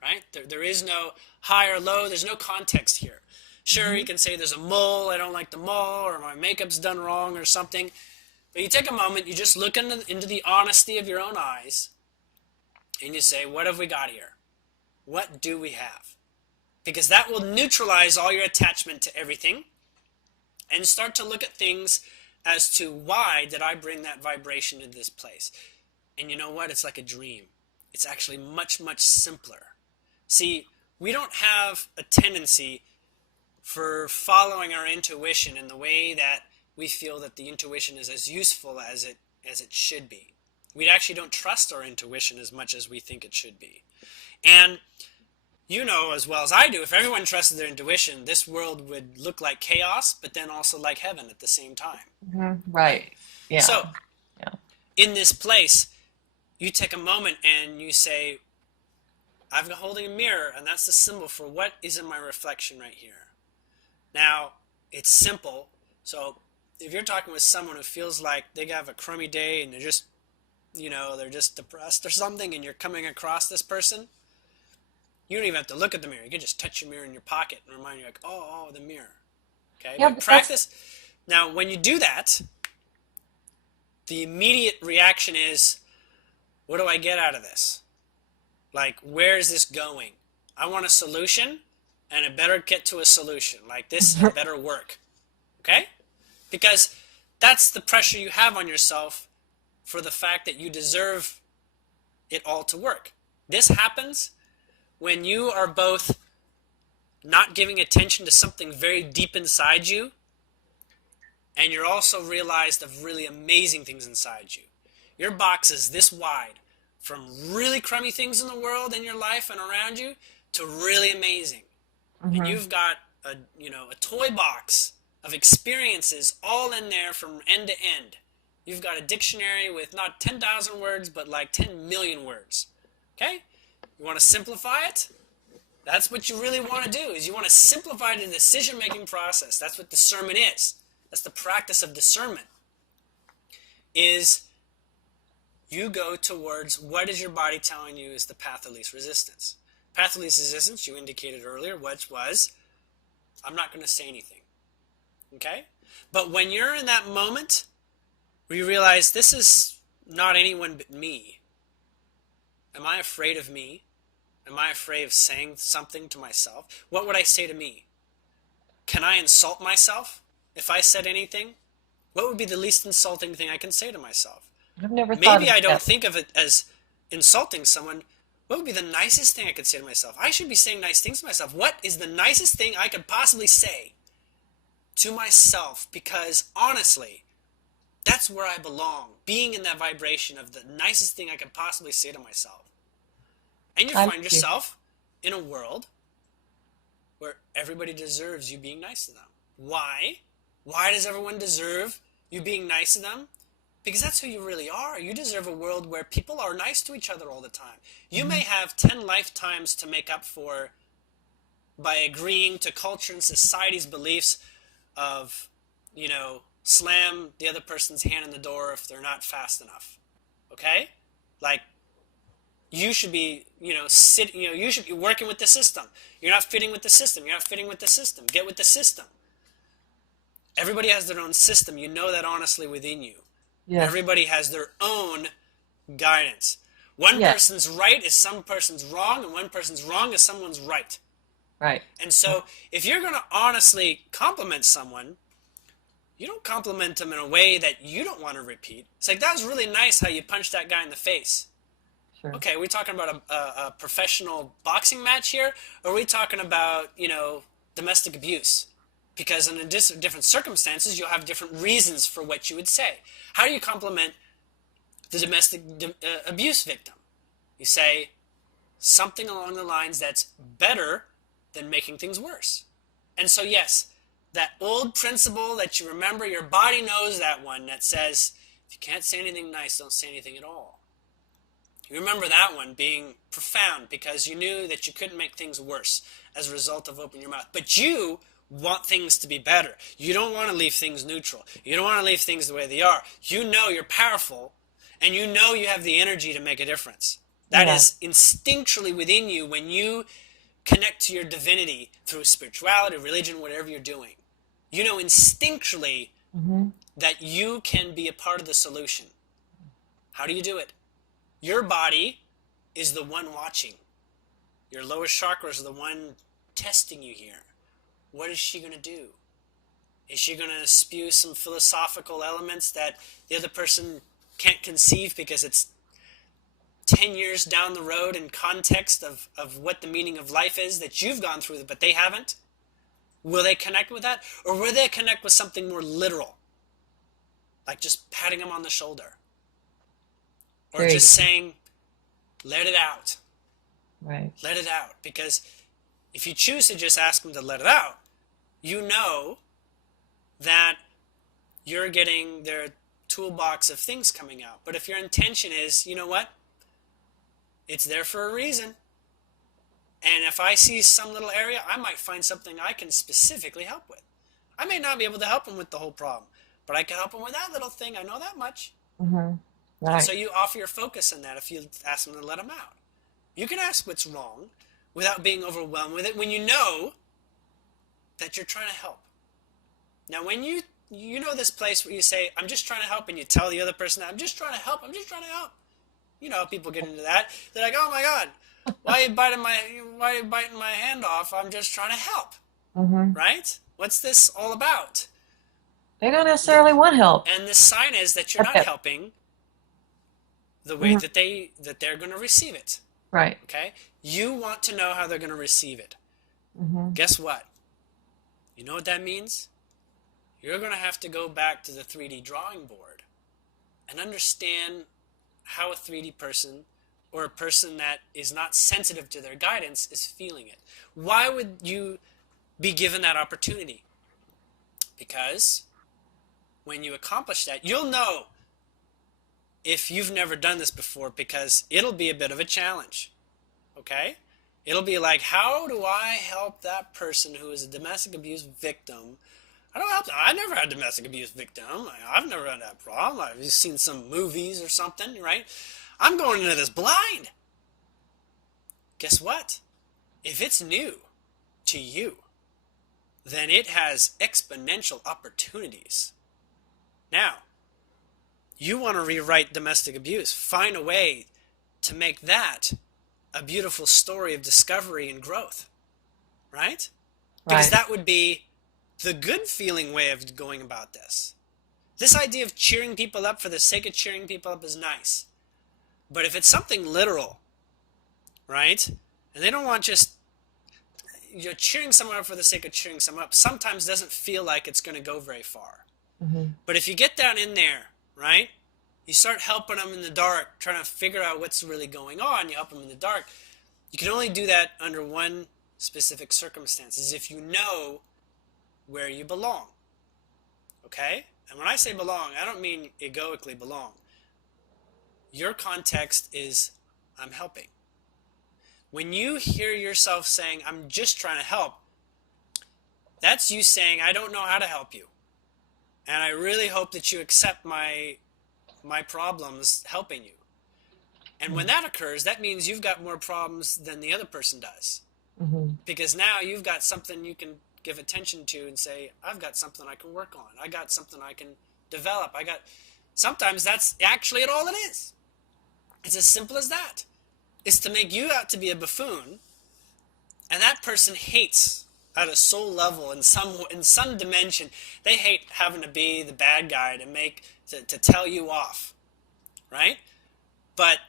right? There is no high or low. There's no context here. Sure, you can say there's a mole, I don't like the mole, or my makeup's done wrong or something. But you take a moment, you just look into the honesty of your own eyes, and you say, what have we got here? What do we have? Because that will neutralize all your attachment to everything, and start to look at things as to why did I bring that vibration into this place. And you know what? It's like a dream. It's actually much, much simpler. See, we don't have a tendency for following our intuition in the way that we feel that the intuition is as useful as it should be. We actually don't trust our intuition as much as we think it should be. And you know as well as I do, if everyone trusted their intuition, this world would look like chaos, but then also like heaven at the same time. Right. Yeah. So, in this place, you take a moment and you say, I'm holding a mirror, and that's the symbol for what is in my reflection right here. Now, it's simple. So if you're talking with someone who feels like they have a crummy day and they're just, they're just depressed or something, and you're coming across this person, you don't even have to look at the mirror. You can just touch your mirror in your pocket and remind you, like, oh, the mirror. Okay? Yeah, but practice. Now, when you do that, the immediate reaction is, what do I get out of this? Like, where is this going? I want a solution, and it better get to a solution. Like, this better work. Okay? Because that's the pressure you have on yourself for the fact that you deserve it all to work. This happens when you are both not giving attention to something very deep inside you, and you're also realized of really amazing things inside you. Your box is this wide, from really crummy things in the world in your life and around you to really amazing. And you've got a toy box of experiences all in there from end to end. You've got a dictionary with not 10,000 words, but like 10 million words. Okay? You want to simplify it? That's what you really want to do, is you want to simplify the decision-making process. That's what discernment is. That's the practice of discernment. Is you go towards what is your body telling you is the path of least resistance. Path of least resistance, you indicated earlier, which was, I'm not going to say anything. Okay? But when you're in that moment where you realize this is not anyone but me, am I afraid of me? Am I afraid of saying something to myself? What would I say to me? Can I insult myself if I said anything? What would be the least insulting thing I can say to myself? I've never thought of Maybe I don't that. think of it as insulting someone. What would be the nicest thing I could say to myself? I should be saying nice things to myself. What is the nicest thing I could possibly say to myself? Because honestly, that's where I belong. Being in that vibration of the nicest thing I could possibly say to myself. And you find yourself in a world where everybody deserves you being nice to them. Why? Why does everyone deserve you being nice to them? Because that's who you really are. You deserve a world where people are nice to each other all the time. You may have 10 lifetimes to make up for by agreeing to culture and society's beliefs of, slam the other person's hand in the door if they're not fast enough. Okay? Like, you should be, you should be working with the system. You're not fitting with the system. You're not fitting with the system. Get with the system. Everybody has their own system. You know that honestly within you. Yes. Everybody has their own guidance. One person's right is some person's wrong, and one person's wrong is someone's right. Right. And so if you're going to honestly compliment someone, you don't compliment them in a way that you don't want to repeat. It's like, that was really nice how you punched that guy in the face. Sure. Okay, are we talking about a professional boxing match here? Or are we talking about, domestic abuse? Because in different circumstances, you'll have different reasons for what you would say. How do you compliment the domestic abuse victim? You say something along the lines that's better than making things worse. And so, yes, that old principle that you remember, your body knows that one, that says, if you can't say anything nice, don't say anything at all. You remember that one being profound because you knew that you couldn't make things worse as a result of opening your mouth. But you want things to be better. You don't want to leave things neutral. You don't want to leave things the way they are. You know you're powerful, and you know you have the energy to make a difference. That is instinctually within you when you connect to your divinity through spirituality, religion, whatever you're doing. You know instinctually that you can be a part of the solution. How do you do it? Your body is the one watching. Your lowest chakras are the one testing you here. What is she going to do? Is she going to spew some philosophical elements that the other person can't conceive because it's 10 years down the road in context of what the meaning of life is that you've gone through, but they haven't? Will they connect with that? Or will they connect with something more literal? Like just patting them on the shoulder. Or just saying, let it out. Right. Let it out. Because if you choose to just ask them to let it out, you know that you're getting their toolbox of things coming out. But if your intention is, you know what? It's there for a reason. And if I see some little area, I might find something I can specifically help with. I may not be able to help them with the whole problem, but I can help them with that little thing. I know that much. Mm-hmm. Right. So you offer your focus in that if you ask them to let them out. You can ask what's wrong without being overwhelmed with it when you know that you're trying to help. Now, when you know this place where you say, I'm just trying to help, and you tell the other person, I'm just trying to help, I'm just trying to help. You know how people get into that. They're like, oh my God, why are you biting my hand off? I'm just trying to help. Mm-hmm. Right? What's this all about? They don't necessarily want help. And the sign is that you're not helping the way Hmm. that they're going to receive it. Right. Okay? You want to know how they're going to receive it. Hmm. Guess what? You know what that means? You're going to have to go back to the 3D drawing board and understand how a 3D person or a person that is not sensitive to their guidance is feeling it. Why would you be given that opportunity? Because when you accomplish that, you'll know if you've never done this before, because it'll be a bit of a challenge. Okay? It'll be like, how do I help that person who is a domestic abuse victim? I don't help them. I never had a domestic abuse victim. I've never had that problem. I've just seen some movies or something, right? I'm going into this blind. Guess what? If it's new to you, then it has exponential opportunities. Now, you want to rewrite domestic abuse. Find a way to make that a beautiful story of discovery and growth, right? Because Right. that would be the good feeling way of going about this. This idea of cheering people up for the sake of cheering people up is nice. But if it's something literal, right? And they don't want just, you're cheering someone up for the sake of cheering someone up, sometimes doesn't feel like it's going to go very far. Hmm. But if you get down in there, right? You start helping them in the dark, trying to figure out what's really going on. You help them in the dark. You can only do that under one specific circumstance, is if you know where you belong. Okay? And when I say belong, I don't mean egoically belong. Your context is, I'm helping. When you hear yourself saying, I'm just trying to help, that's you saying, I don't know how to help you. And I really hope that you accept my problems helping you. And when that occurs, that means you've got more problems than the other person does. Hmm. Because now you've got something you can give attention to and say, I've got something I can work on. I got something I can develop. Sometimes that's actually all it is. It's as simple as that. It's to make you out to be a buffoon, and that person hates at a soul level in some dimension. They hate having to be the bad guy to tell you off, right? But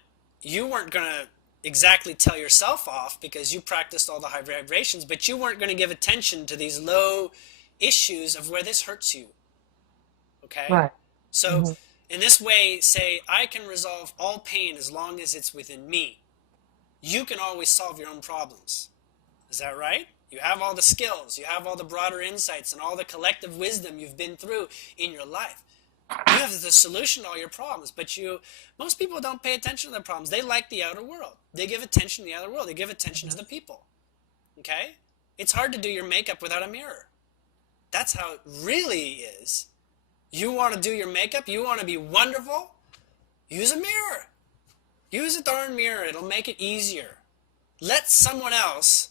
you weren't going to exactly tell yourself off because you practiced all the high vibrations, but you weren't going to give attention to these low issues of where this hurts you. Okay? Right. So Hmm. in this way, say, I can resolve all pain as long as it's within me. You can always solve your own problems. Is that right? You have all the skills, you have all the broader insights and all the collective wisdom you've been through in your life. You have the solution to all your problems, but most people don't pay attention to their problems. They like the outer world. They give attention to the outer world. They give attention to the people. Okay? It's hard to do your makeup without a mirror. That's how it really is. You want to do your makeup? You want to be wonderful? Use a mirror. Use a darn mirror. It'll make it easier. Let someone else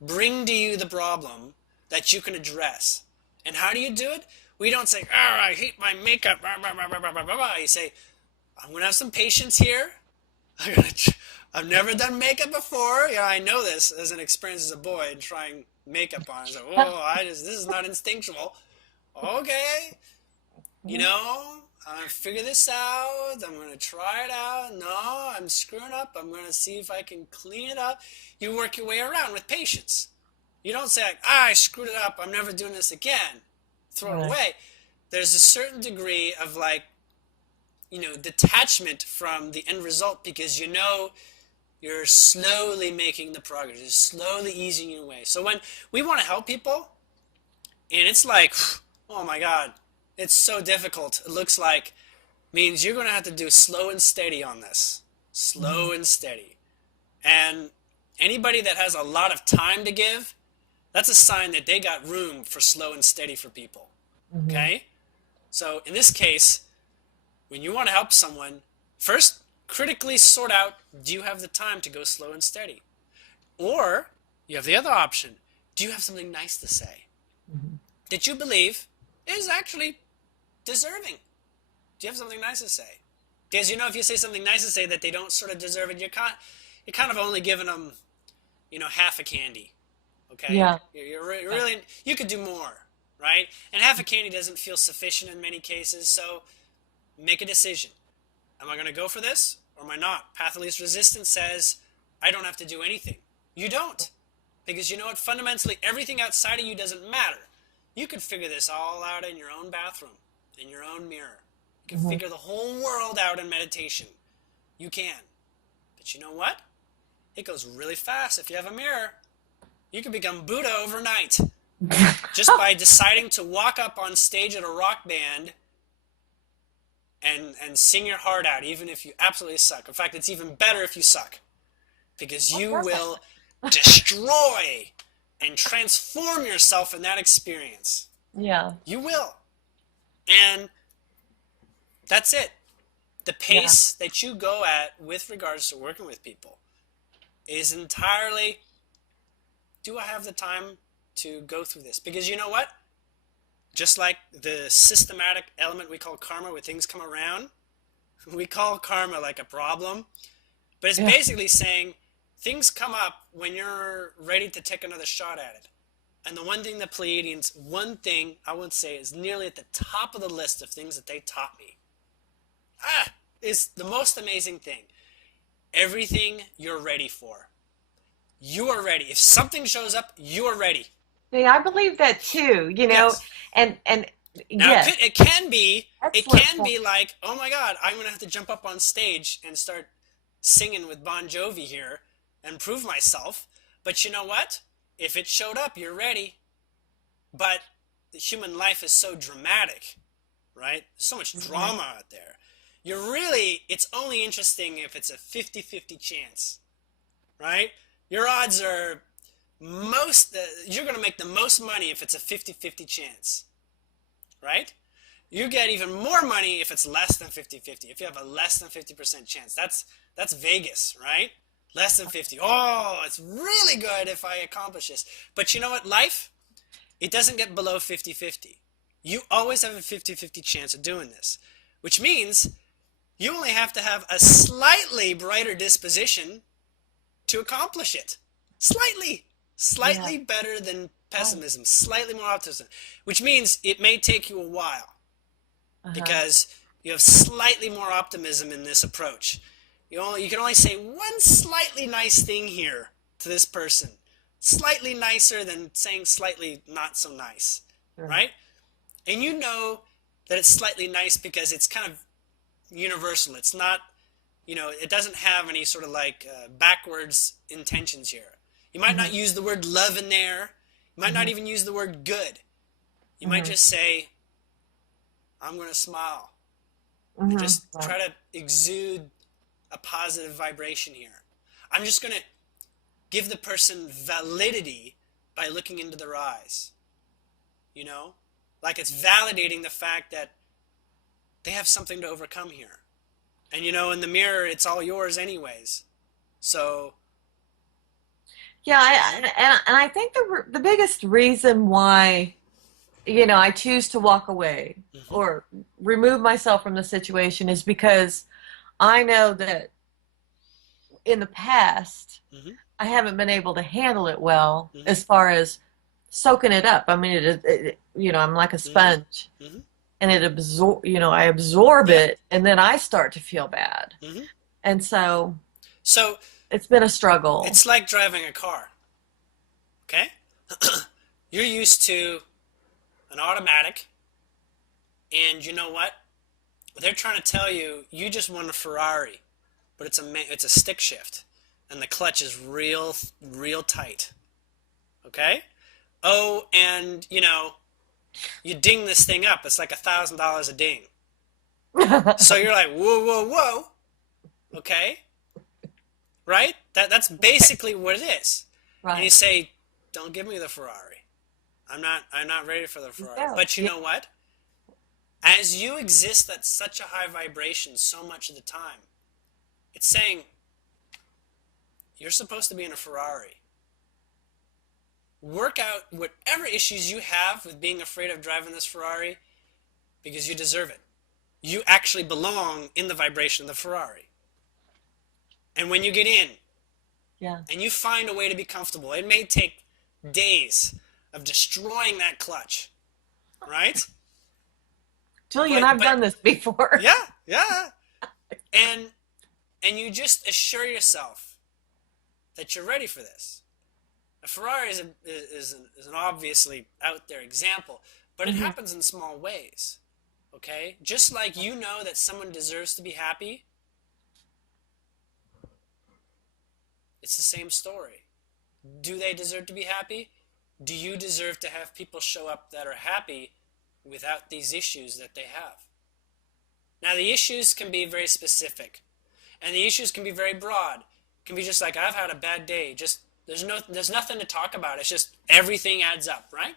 bring to you the problem that you can address. And how do you do it? We don't say, oh, I hate my makeup. You say, I'm going to have some patience here. I've never done makeup before. Yeah, I know this as an experience as a boy and trying makeup on. I was like, this is not instinctual. Okay. I'm going to figure this out. I'm going to try it out. No, I'm screwing up. I'm going to see if I can clean it up. You work your way around with patience. You don't say, I screwed it up. I'm never doing this again. Throw it away. There's a certain degree of detachment from the end result because you're slowly making the progress. You're slowly easing your way. So when we want to help people, and it's like, oh my God, it's so difficult. It looks like means you're going to have to do slow and steady on this. Slow and steady. And anybody that has a lot of time to give, that's a sign that they got room for slow and steady for people. Okay? So in this case, when you want to help someone, first critically sort out, do you have the time to go slow and steady? Or you have the other option. Do you have something nice to say that you believe is actually deserving? Do you have something nice to say? Because if you say something nice to say that they don't sort of deserve it, you're kind of only giving them, half a candy. Okay? Yeah. You're really, you could do more, right? And half a candy doesn't feel sufficient in many cases, so make a decision. Am I going to go for this, or am I not? Path of least resistance says, I don't have to do anything. You don't. Because you know what? Fundamentally, everything outside of you doesn't matter. You could figure this all out in your own bathroom, in your own mirror. You can figure the whole world out in meditation. You can. But you know what? It goes really fast if you have a mirror. You can become Buddha overnight. Just by deciding to walk up on stage at a rock band and sing your heart out, even if you absolutely suck. In fact, it's even better if you suck. Because you will destroy and transform yourself in that experience. Yeah. You will. And that's it. The pace that you go at with regards to working with people is entirely, do I have the time to go through this? Because you know what? Just like the systematic element we call karma, where things come around, we call karma like a problem. But it's basically saying things come up when you're ready to take another shot at it. And the one thing the Pleiadians, one thing I would say is nearly at the top of the list of things that they taught me, is the most amazing thing. Everything you're ready for. You are ready. If something shows up, you are ready. See, I believe that too, you know, and now yes. it can be Excellent. like, oh my God, I'm going to have to jump up on stage and start singing with Bon Jovi here and prove myself. But you know what? If it showed up, you're ready. But the human life is so dramatic, right? So much drama out there. It's only interesting if it's a 50-50 chance, right? Your odds are you're going to make the most money if it's a 50-50 chance, right? You get even more money if it's less than 50-50, if you have a less than 50% chance. That's Vegas, right? Less than 50. Oh, it's really good if I accomplish this. But you know what? Life, it doesn't get below 50-50. You always have a 50-50 chance of doing this, which means you only have to have a slightly brighter disposition to accomplish it. Slightly better than pessimism, slightly more optimism, which means it may take you a while because you have slightly more optimism in this approach. You can only say one slightly nice thing here to this person, slightly nicer than saying slightly not so nice, right? And you know that it's slightly nice because it's kind of universal. It's not, it doesn't have any sort of like backwards intentions here. You might not use the word love in there. You might not even use the word good. You might just say, I'm going to smile. And just try to exude a positive vibration here. I'm just going to give the person validity by looking into their eyes. Like it's validating the fact that they have something to overcome here. And in the mirror, it's all yours anyways. So... Yeah, and I think the biggest reason why, I choose to walk away or remove myself from the situation is because I know that in the past, I haven't been able to handle it well as far as soaking it up. I mean, I'm like a sponge, and I absorb it, and then I start to feel bad, and so it's been a struggle. It's like driving a car, okay? You're used to an automatic, and you know what? They're trying to tell you, you just want a Ferrari, but it's a stick shift, and the clutch is real tight, okay? Oh, and, you ding this thing up. It's like $1,000 a ding. So you're like, whoa, okay? Right? That's basically what it is. Right. And you say, don't give me the Ferrari. I'm not ready for the Ferrari. Yeah. But you know what? As you exist at such a high vibration so much of the time, it's saying, you're supposed to be in a Ferrari. Work out whatever issues you have with being afraid of driving this Ferrari because you deserve it. You actually belong in the vibration of the Ferrari. And when you get in, and you find a way to be comfortable, it may take days of destroying that clutch, right? Julien, I've done this before. Yeah. And and you just assure yourself that you're ready for this. A Ferrari is an obviously out there example, but it happens in small ways. Okay? Just like you know that someone deserves to be happy, it's the same story. Do they deserve to be happy? Do you deserve to have people show up that are happy without these issues that they have? Now, the issues can be very specific, and the issues can be very broad. It can be just like, I've had a bad day. Just there's nothing to talk about. It's just everything adds up, right?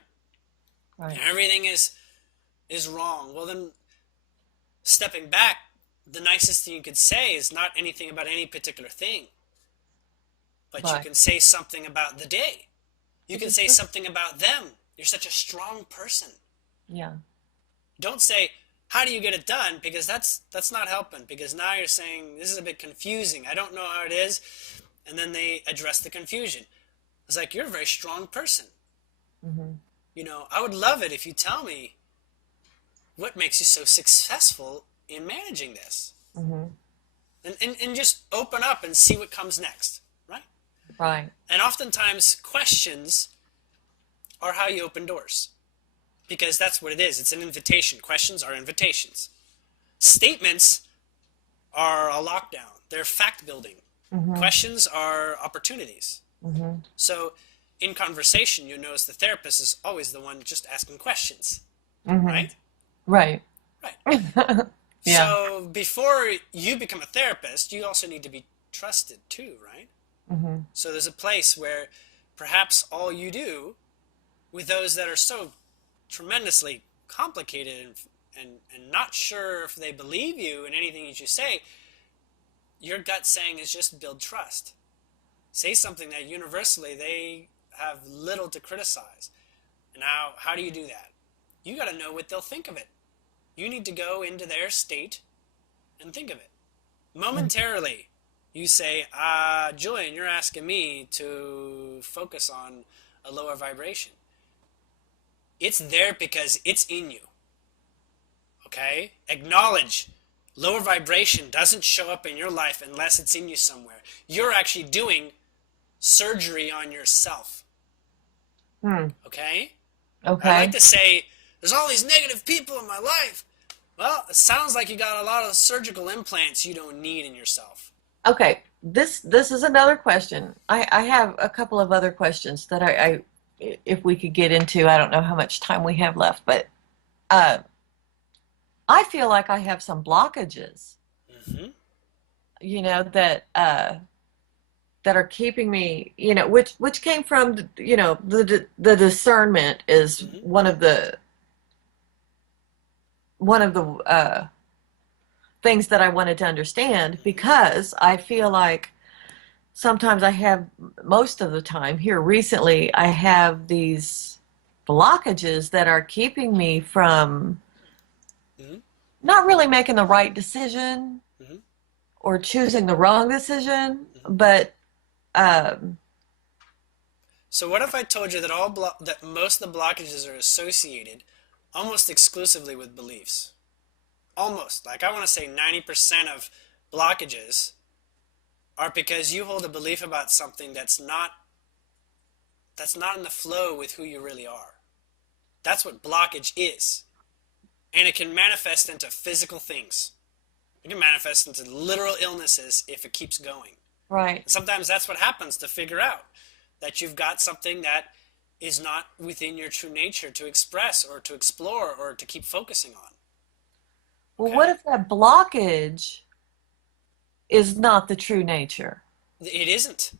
Right. And everything is wrong. Well, then, stepping back, the nicest thing you could say is not anything about any particular thing, but you can say something about the day. You can say something about them. You're such a strong person. Yeah. Don't say, how do you get it done? Because that's not helping. Because now you're saying, this is a bit confusing. I don't know how it is. And then they address the confusion. It's like, you're a very strong person. You know, I would love it if you tell me what makes you so successful in managing this. And just open up and see what comes next, right? Right. And oftentimes, questions are how you open doors. Because that's what it is. It's an invitation. Questions are invitations. Statements are a lockdown. They're fact building. Questions are opportunities. So in conversation, you notice the therapist is always the one just asking questions. Right? Right. Right. Yeah. So before you become a therapist, you also need to be trusted too, right? So there's a place where perhaps all you do with those that are so tremendously complicated and not sure if they believe you in anything that you say, your gut saying is just build trust. Say something that universally they have little to criticize. Now, how do you do that? You got to know what they'll think of it. You need to go into their state and think of it. Momentarily, you say, Julien, you're asking me to focus on a lower vibration. It's there because it's in you. Okay? Acknowledge lower vibration doesn't show up in your life unless it's in you somewhere. You're actually doing surgery on yourself. Okay? Okay. I like to say, there's all these negative people in my life. Well, it sounds like you got a lot of surgical implants you don't need in yourself. Okay. This is another question. I have a couple of other questions that I if we could get into. I don't know how much time we have left, but I feel like I have some blockages, you know, that are keeping me, you know, which came from, you know, the discernment is one of the things that I wanted to understand, because I feel like sometimes most of the time here recently, I have these blockages that are keeping me from not really making the right decision or choosing the wrong decision, but so what if I told you that that most of the blockages are associated almost exclusively with beliefs? Almost. Like, I want to say 90% of blockages are because you hold a belief about something that's not in the flow with who you really are. That's what blockage is. And it can manifest into physical things. It can manifest into literal illnesses if it keeps going. right. And sometimes that's what happens to figure out that you've got something that is not within your true nature to express or to explore or to keep focusing on. Well, what if that blockage is not the true nature? It isn't.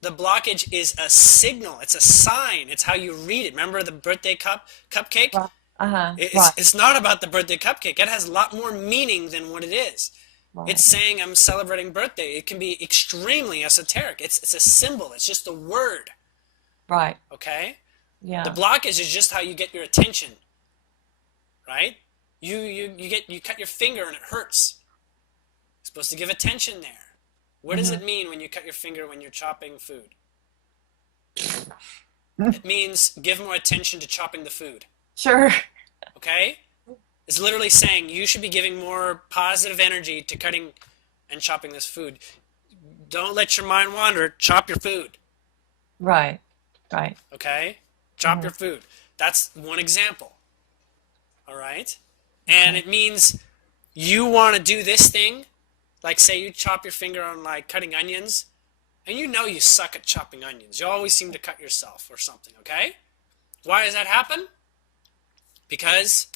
The blockage is a signal. It's a sign. It's how you read it. Remember the birthday cupcake? Right. Right. It's not about the birthday cupcake. It has a lot more meaning than what it is. Right. It's saying I'm celebrating birthday. It can be extremely esoteric. It's a symbol. It's just a word. Right. Okay? Yeah. The blockage is just how you get your attention. Right? You cut your finger and it hurts. You're supposed to give attention there. What does it mean when you cut your finger when you're chopping food? It means give more attention to chopping the food. Sure. Okay? It's literally saying you should be giving more positive energy to cutting and chopping this food. Don't let your mind wander. Chop your food. Right. Right. Okay? Chop Hmm. your food. That's one example. All right? And Okay. it means you want to do this thing, like say you chop your finger on like cutting onions, and you know you suck at chopping onions. You always seem to cut yourself or something, okay? Why does that happen? Because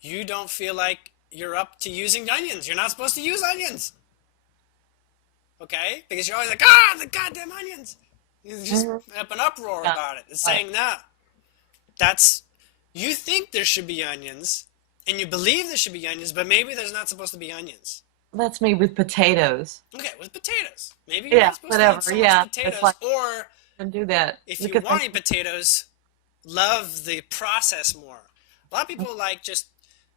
you don't feel like you're up to using onions. You're not supposed to use onions. Okay? Because you're always like, the goddamn onions. You just Hmm. up an uproar Yeah. about it. It's Right. saying, no, that's, you think there should be onions, and you believe there should be onions, but maybe there's not supposed to be onions. That's me with potatoes. Okay, with potatoes. Maybe you're not Yeah, supposed to eat whatever. so much Yeah, it's potatoes, like or and do that. if Look you at want them. to eat potatoes, love the process more. A lot of people like just,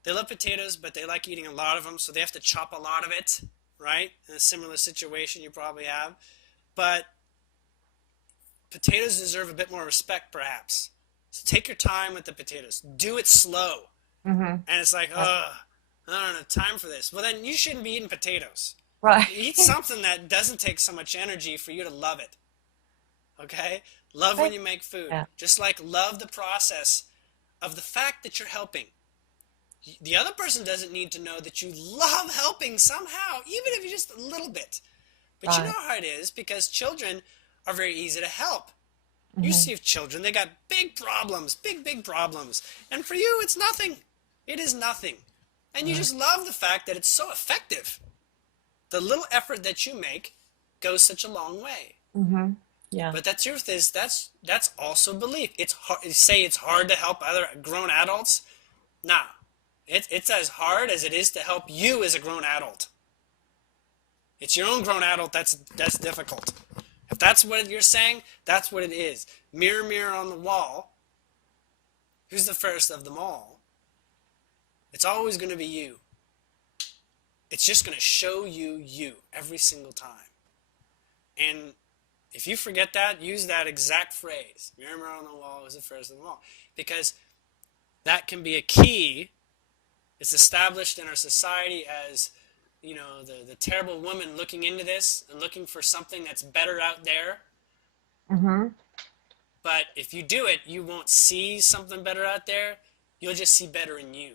they love potatoes, but they like eating a lot of them, so they have to chop a lot of it, right? In a similar situation you probably have. But potatoes deserve a bit more respect, perhaps. So take your time with the potatoes. Do it slow. Hmm. And it's like, ugh, I don't have time for this. Well, then you shouldn't be eating potatoes. Right. Eat something that doesn't take so much energy for you to love it. Okay? Love when you make food. Yeah. Just like love the process of the fact that you're helping. The other person doesn't need to know that you love helping somehow, even if you just a little bit. But you know Right. how it is because children are very easy to help. You Hmm. see children, they got big problems, big problems. And for you, it's nothing. It is nothing. And you Right. just love the fact that it's so effective. The little effort that you make goes such a long way. Hmm. Yeah. But the truth is, that's also belief. It's hard. Say it's hard to help other grown adults. Nah, it's as hard as it is to help you as a grown adult. It's your own grown adult that's difficult. If that's what you're saying, that's what it is. Mirror, mirror on the wall, who's the fairest of them all? It's always going to be you. It's just going to show you every single time. And if you forget that, use that exact phrase. Mirror, mirror on the wall, who's the fairest of them all? Because that can be a key. It's established in our society as, the terrible woman looking into this and looking for something that's better out there. Hmm. But if you do it, you won't see something better out there. You'll just see better in you.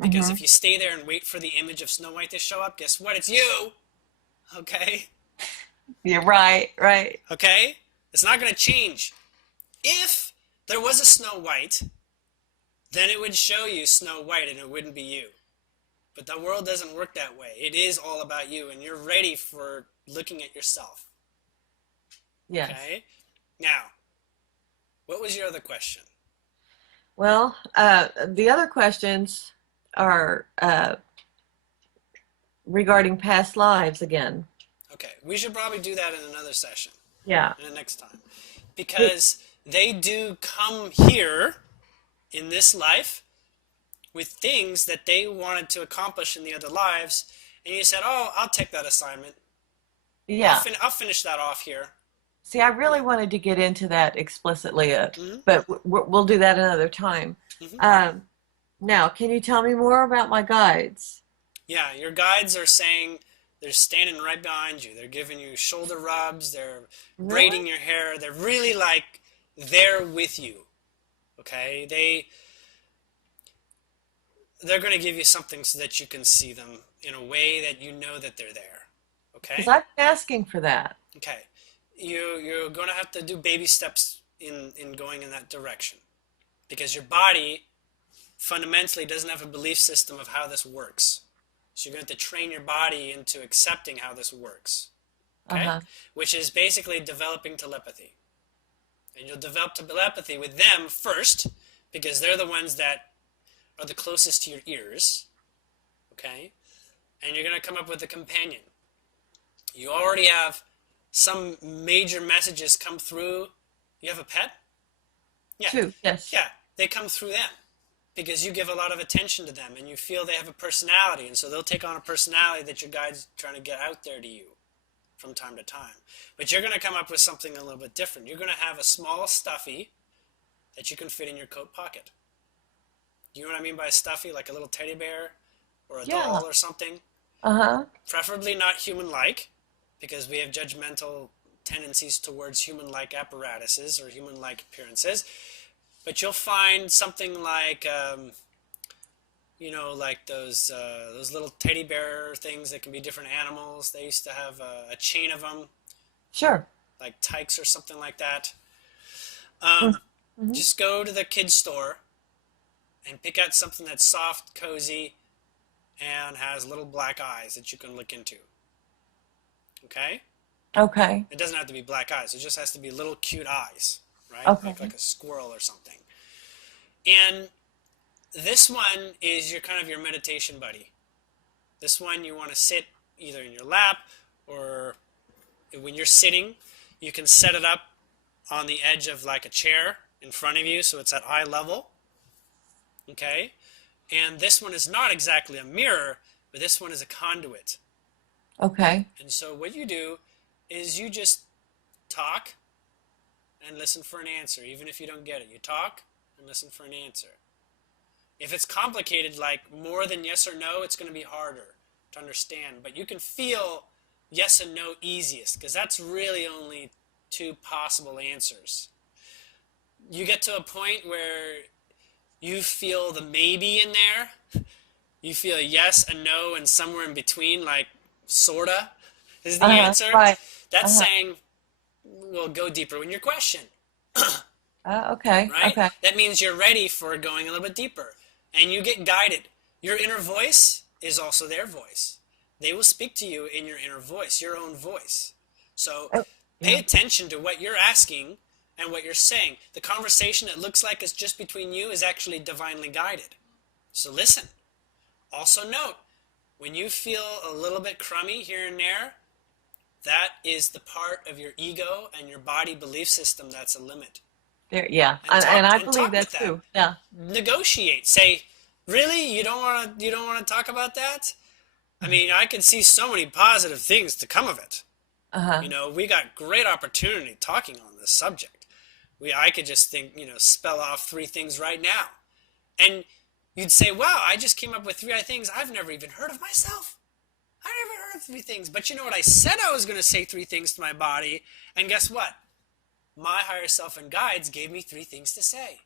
Because Hmm. if you stay there and wait for the image of Snow White to show up, guess what? It's you. Okay? Yeah. Right. Right. Okay? It's not going to change. If there was a Snow White, then it would show you Snow White and it wouldn't be you. But the world doesn't work that way. It is all about you, and you're ready for looking at yourself. Yes. Okay? Now, what was your other question? Well, the other questions are regarding past lives again. Okay, we should probably do that in another session, Yeah. in the next time. It- Because they do come here in this life with things that they wanted to accomplish in the other lives, and you said, "Oh, I'll take that assignment. yeah. I'll finish that off here." See, I really wanted to get into that explicitly, Mm-hmm. but we'll do that another time. Mm-hmm. Um, Now, can you tell me more about my guides? Yeah, your guides are saying they're standing right behind you. They're giving you shoulder rubs. They're Really? braiding your hair. They're really like there with you. Okay, they're going to give you something so that you can see them in a way that you know that they're there. Because Okay? I've been asking for that. Okay. You're going to have to do baby steps in going in that direction because your body fundamentally doesn't have a belief system of how this works. So you're going to have to train your body into accepting how this works. Okay? Uh-huh. Which is basically developing telepathy. And you'll develop telepathy with them first because they're the ones that are the closest to your ears. Okay? And you're going to come up with a companion. You already have some major messages come through. You have a pet? Yeah. True. Yes. Yeah, they come through them because you give a lot of attention to them and you feel they have a personality, and so they'll take on a personality that your guide's trying to get out there to you from time to time. But you're going to come up with something a little bit different. You're going to have a small stuffy that you can fit in your coat pocket. Do you know what I mean by a stuffy? Like a little teddy bear or a Yeah. doll or something? Uh-huh. Preferably not human-like, because we have judgmental tendencies towards human-like apparatuses or human-like appearances. But you'll find something like, like those little teddy bear things that can be different animals. They used to have a chain of them, Sure. like tykes or something like that. Mm-hmm. Just go to the kids store and pick out something that's soft, cozy, and has little black eyes that you can look into. Okay? Okay. It doesn't have to be black eyes. It just has to be little cute eyes, right? Okay. Like a squirrel or something. And this one is your kind of your meditation buddy. This one you want to sit either in your lap, or when you're sitting, you can set it up on the edge of like a chair in front of you so it's at eye level. Okay? And this one is not exactly a mirror, but this one is a conduit. Okay. And so what you do is you just talk and listen for an answer, even if you don't get it. You talk and listen for an answer. If it's complicated, like more than yes or no, it's going to be harder to understand. But you can feel yes and no easiest, because that's really only two possible answers. You get to a point where you feel the maybe in there. You feel a yes and no, and somewhere in between, like sorta, is the answer. Right. That's Uh-huh. saying, well, go deeper in your question, Okay. right? Okay. That means you're ready for going a little bit deeper, and you get guided. Your inner voice is also their voice. They will speak to you in your inner voice, your own voice. So Oh, pay yeah. attention to what you're asking and what you're saying. The conversation that looks like it's just between you is actually divinely guided. So listen. Also note, when you feel a little bit crummy here and there, that is the part of your ego and your body belief system that's a limit. There, yeah. And And talk I and believe talk that with that. too. Yeah. Negotiate. Say, really, you don't want to talk about that? I mean, I can see so many positive things to come of it. Uh-huh. We got great opportunity talking on this subject. I could just think, spell off three things right now. And you'd say, wow, I just came up with three things I've never even heard of myself. I never heard of three things. But you know what? I said I was going to say three things to my body. And guess what? My higher self and guides gave me three things to say.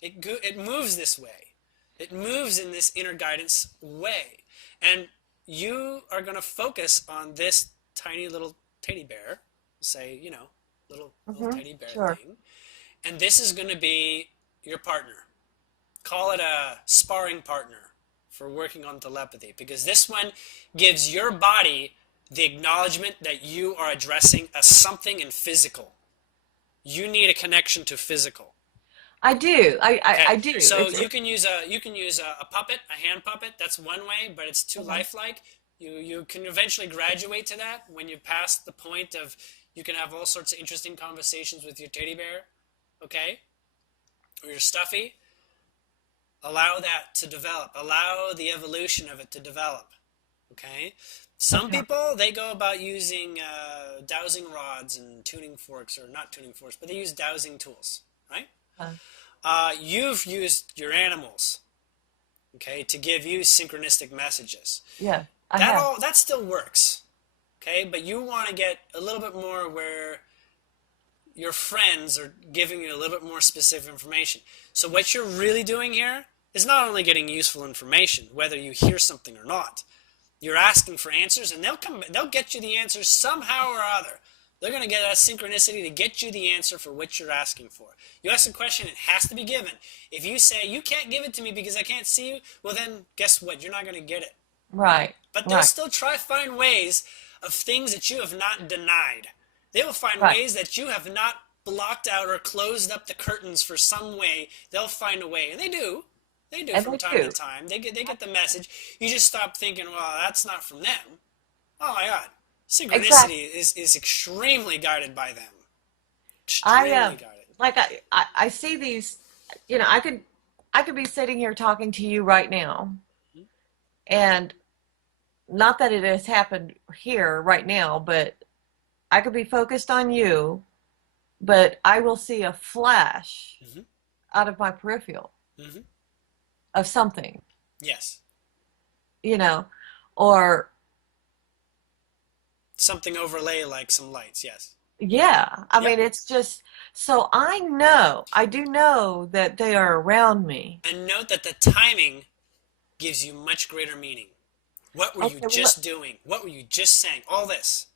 It moves this way. It moves in this inner guidance way. And you are going to focus on this tiny little teddy bear, say, little Mm-hmm. teddy bear Sure. thing. And this is going to be your partner. Call it a sparring partner for working on telepathy, because this one gives your body the acknowledgement that you are addressing a something in physical. You need a connection to physical. I do. Okay, I do. so It's you can use a puppet, a hand puppet. That's one way, but it's too uh-huh. lifelike. You can eventually graduate to that when you pass the point of you can have all sorts of interesting conversations with your teddy bear, okay, or your stuffy. Allow that to develop. Allow the evolution of it to develop. Okay? Some Okay. people, they go about using dowsing rods and tuning forks, or not tuning forks, but they use dowsing tools, right? Uh, You've used your animals, okay, to give you synchronistic messages. yeah, I have. That still works, okay? But you want to get a little bit more where your friends are giving you a little bit more specific information. So what you're really doing here is not only getting useful information, whether you hear something or not. You're asking for answers, and they'll get you the answers somehow or other. They're going to get a synchronicity to get you the answer for what you're asking for. You ask a question, it has to be given. If you say, you can't give it to me because I can't see you, well then, guess what? You're not going to get it. Right. But they'll Right. still try to find ways of things that you have not denied. They will find Right. ways that you have not blocked out or closed up the curtains for some way. They'll find a way, and they do. They do And from they time to do. time. They get the message. You just stop thinking, well, that's not from them. Oh my God, Exactly. synchronicity is extremely guided by them. I Extremely guided. like I see these, I could be sitting here talking to you right now, and not that it has happened here right now, but I could be focused on you, but I will see a flash Mm-hmm. out of my peripheral Mm-hmm. of something, Yes. you know, or Something overlay like some lights, yes. yeah, I Yep. mean, it's just, so I do know that they are around me. And note that the timing gives you much greater meaning. What were you Okay, well, just doing? What were you just saying? All this.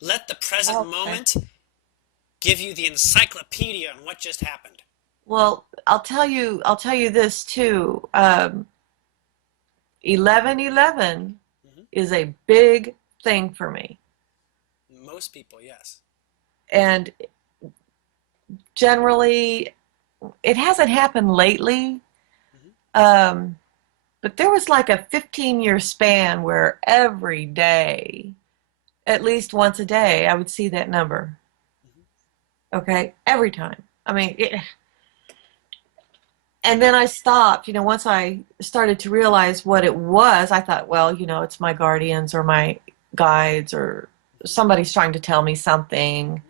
Let the present okay. moment give you the encyclopedia on what just happened. Well, I'll tell you this too. 1111 Hmm. is a big thing for me. Most people, yes. And generally, it hasn't happened lately. Hmm. Um, but there was like a 15-year span where every day, at least once a day, I would see that number. Hmm. Okay, every time. I mean, and then I stopped. Once I started to realize what it was, I thought, well, it's my guardians or my guides or somebody's trying to tell me something.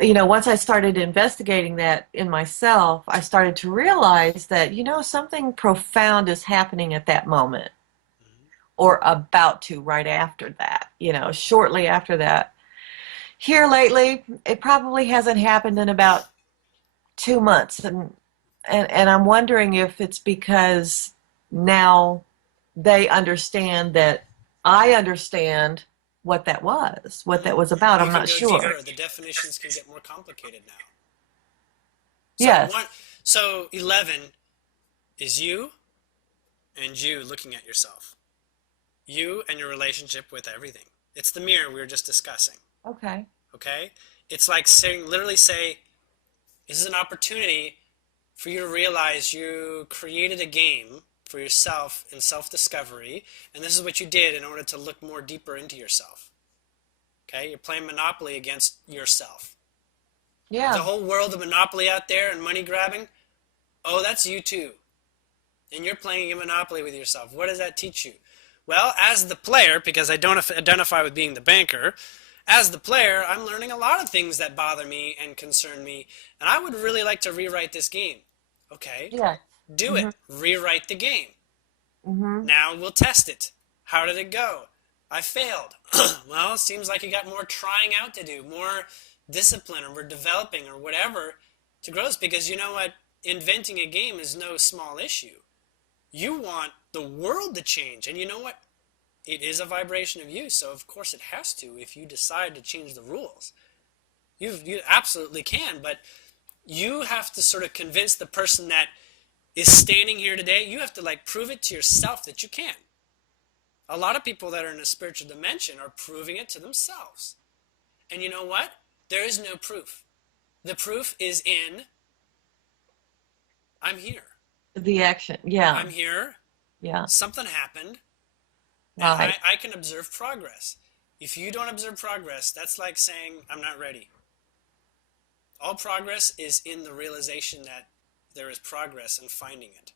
Hmm. Once I started investigating that in myself, I started to realize that, something profound is happening at that moment Hmm. or about to right after that, shortly after that. Here lately, it probably hasn't happened in about 2 months. And I'm wondering if it's because now they understand that I understand what Hmm. that was about. You I'm can not go sure. deeper. The definitions can get more complicated now. So Yes. one, so 11 is you and you looking at yourself. You and your relationship with everything. It's the mirror we were just discussing. Okay. Okay? It's like saying, literally say, this is an opportunity for you to realize you created a game for yourself in self-discovery, and this is what you did in order to look more deeper into yourself. Okay? You're playing Monopoly against yourself. The Yeah. whole world of Monopoly out there and money grabbing, oh, that's you too. And you're playing a Monopoly with yourself. What does that teach you? Well, as the player, because I don't identify with being the banker, as the player, I'm learning a lot of things that bother me and concern me, and I would really like to rewrite this game. Okay, Yes. do it. Mhm. Rewrite the game. Mhm. Now we'll test it. How did it go? I failed. Well, it seems like you got more trying out to do, more discipline, or we're developing, or whatever to grow this. Because you know what? Inventing a game is no small issue. You want the world to change, and you know what? It is a vibration of you, so of course it has to if you decide to change the rules. You absolutely can, but you have to sort of convince the person that is standing here today, you have to like prove it to yourself that you can. A lot of people that are in a spiritual dimension are proving it to themselves. And you know what? There is no proof. The proof is in I'm here. The action. Yeah. I'm here. Yeah. Something happened. And Right. I can observe progress. If you don't observe progress, that's like saying, I'm not ready. All progress is in the realization that there is progress and finding it.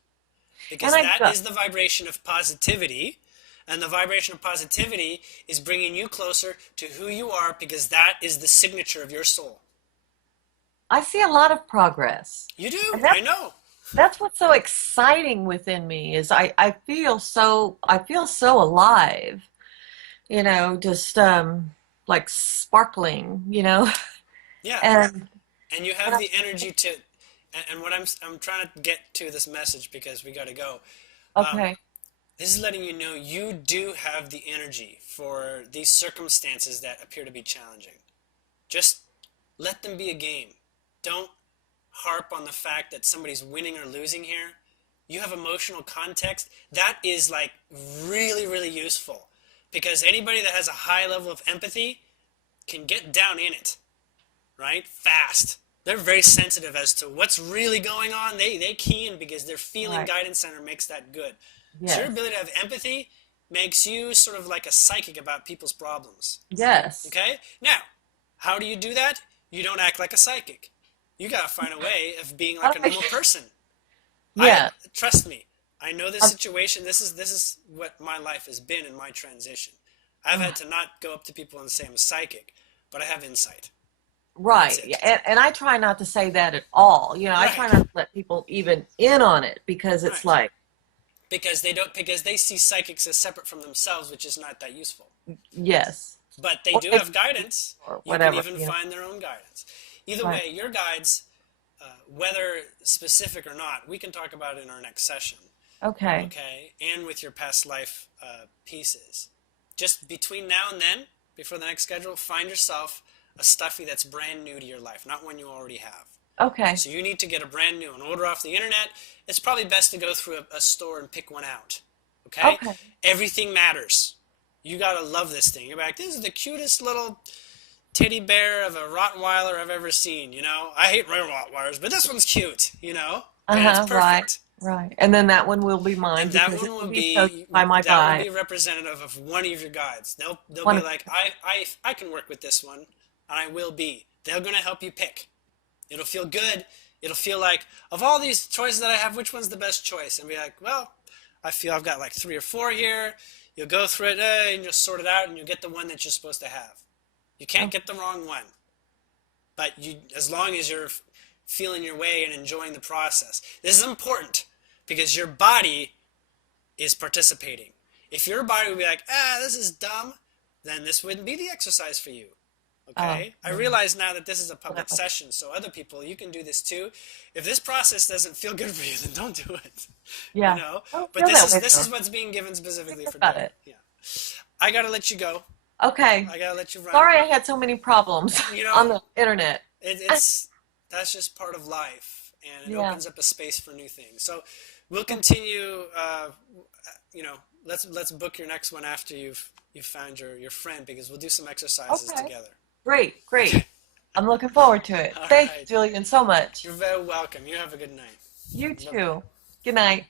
And Because I that go, is the vibration of positivity. And the vibration of positivity is bringing you closer to who you are because that is the signature of your soul. I see a lot of progress. You do, And I know. that's what's so exciting within me is I feel so alive, just like sparkling, Yeah. and And you and have the energy to, and what I'm trying to get to this message because we got to go. Um, okay. this is letting you know you do have the energy for these circumstances that appear to be challenging. Just let them be a game. Don't harp on the fact that somebody's winning or losing here. You have emotional context. That is like really, really useful because anybody that has a high level of empathy can get down in it, right? Fast. They're very sensitive as to what's really going on. They key in because their feeling Right. guidance center makes that good. So your Yes. ability to have empathy makes you sort of like a psychic about people's problems. Yes. Okay? Now, how do you do that? You don't act like a psychic. You gotta find a way of being like a Okay. normal person. I Yeah. trust me. I know this Um, situation. This is what my life has been in my transition. I've had to not go up to people and say I'm a psychic, but I have insight. That's right. Yeah, it. and I try not to say that at all. I try Right. not to let people even in on it because it's Right. like, because they see psychics as separate from themselves, which is not that useful. Yes. But they Or do if, have guidance. or You can whatever. even Yeah. find their own guidance. Either Right. way, your guides, whether specific or not, we can talk about it in our next session. Okay. Okay, and with your past life pieces. Just between now and then, before the next schedule, find yourself a stuffy that's brand new to your life, not one you already have. Okay. So you need to get a brand new one. Order off the internet. It's probably best to go through a store and pick one out. Okay? Okay. Everything matters. You gotta love this thing. You're like, this is the cutest little teddy bear of a Rottweiler I've ever seen, you know? I hate real Rottweilers, but this one's cute, you know? And it's perfect. Right. Right. And then that one will be mine And that because one it will will be chosen by my that will be guide. representative of one of your guides. They'll be One of, like, I can work with this one, and I will be. They're gonna help you pick. It'll feel good. It'll feel like, of all these choices that I have, which one's the best choice? And be like, well, I feel I've got like 3 or 4 here. You'll go through it and you'll sort it out, and you'll get the one that you're supposed to have. You can't get the wrong one, but as long as you're feeling your way and enjoying the process. This is important because your body is participating. If your body would be like, this is dumb, then this wouldn't be the exercise for you. Okay? I realize now that this is a public session, so other people, you can do this too. If this process doesn't feel good for you, then don't do it. yeah. You know? Oh, But feel that way this though. is what's being given specifically Think for about doing. it. Yeah. I gotta let you go. Okay. I gotta let you run. Sorry I had so many problems You on know, the internet. that's just part of life, and it Yeah. opens up a space for new things. So we'll continue. You know, let's book your next one after you've found your friend, because we'll do some exercises Okay. together. Great. Great. I'm looking forward to it. All Thank you, right. Julien, so much. You're very welcome. You have a good night. You Bye-bye. too. Good night.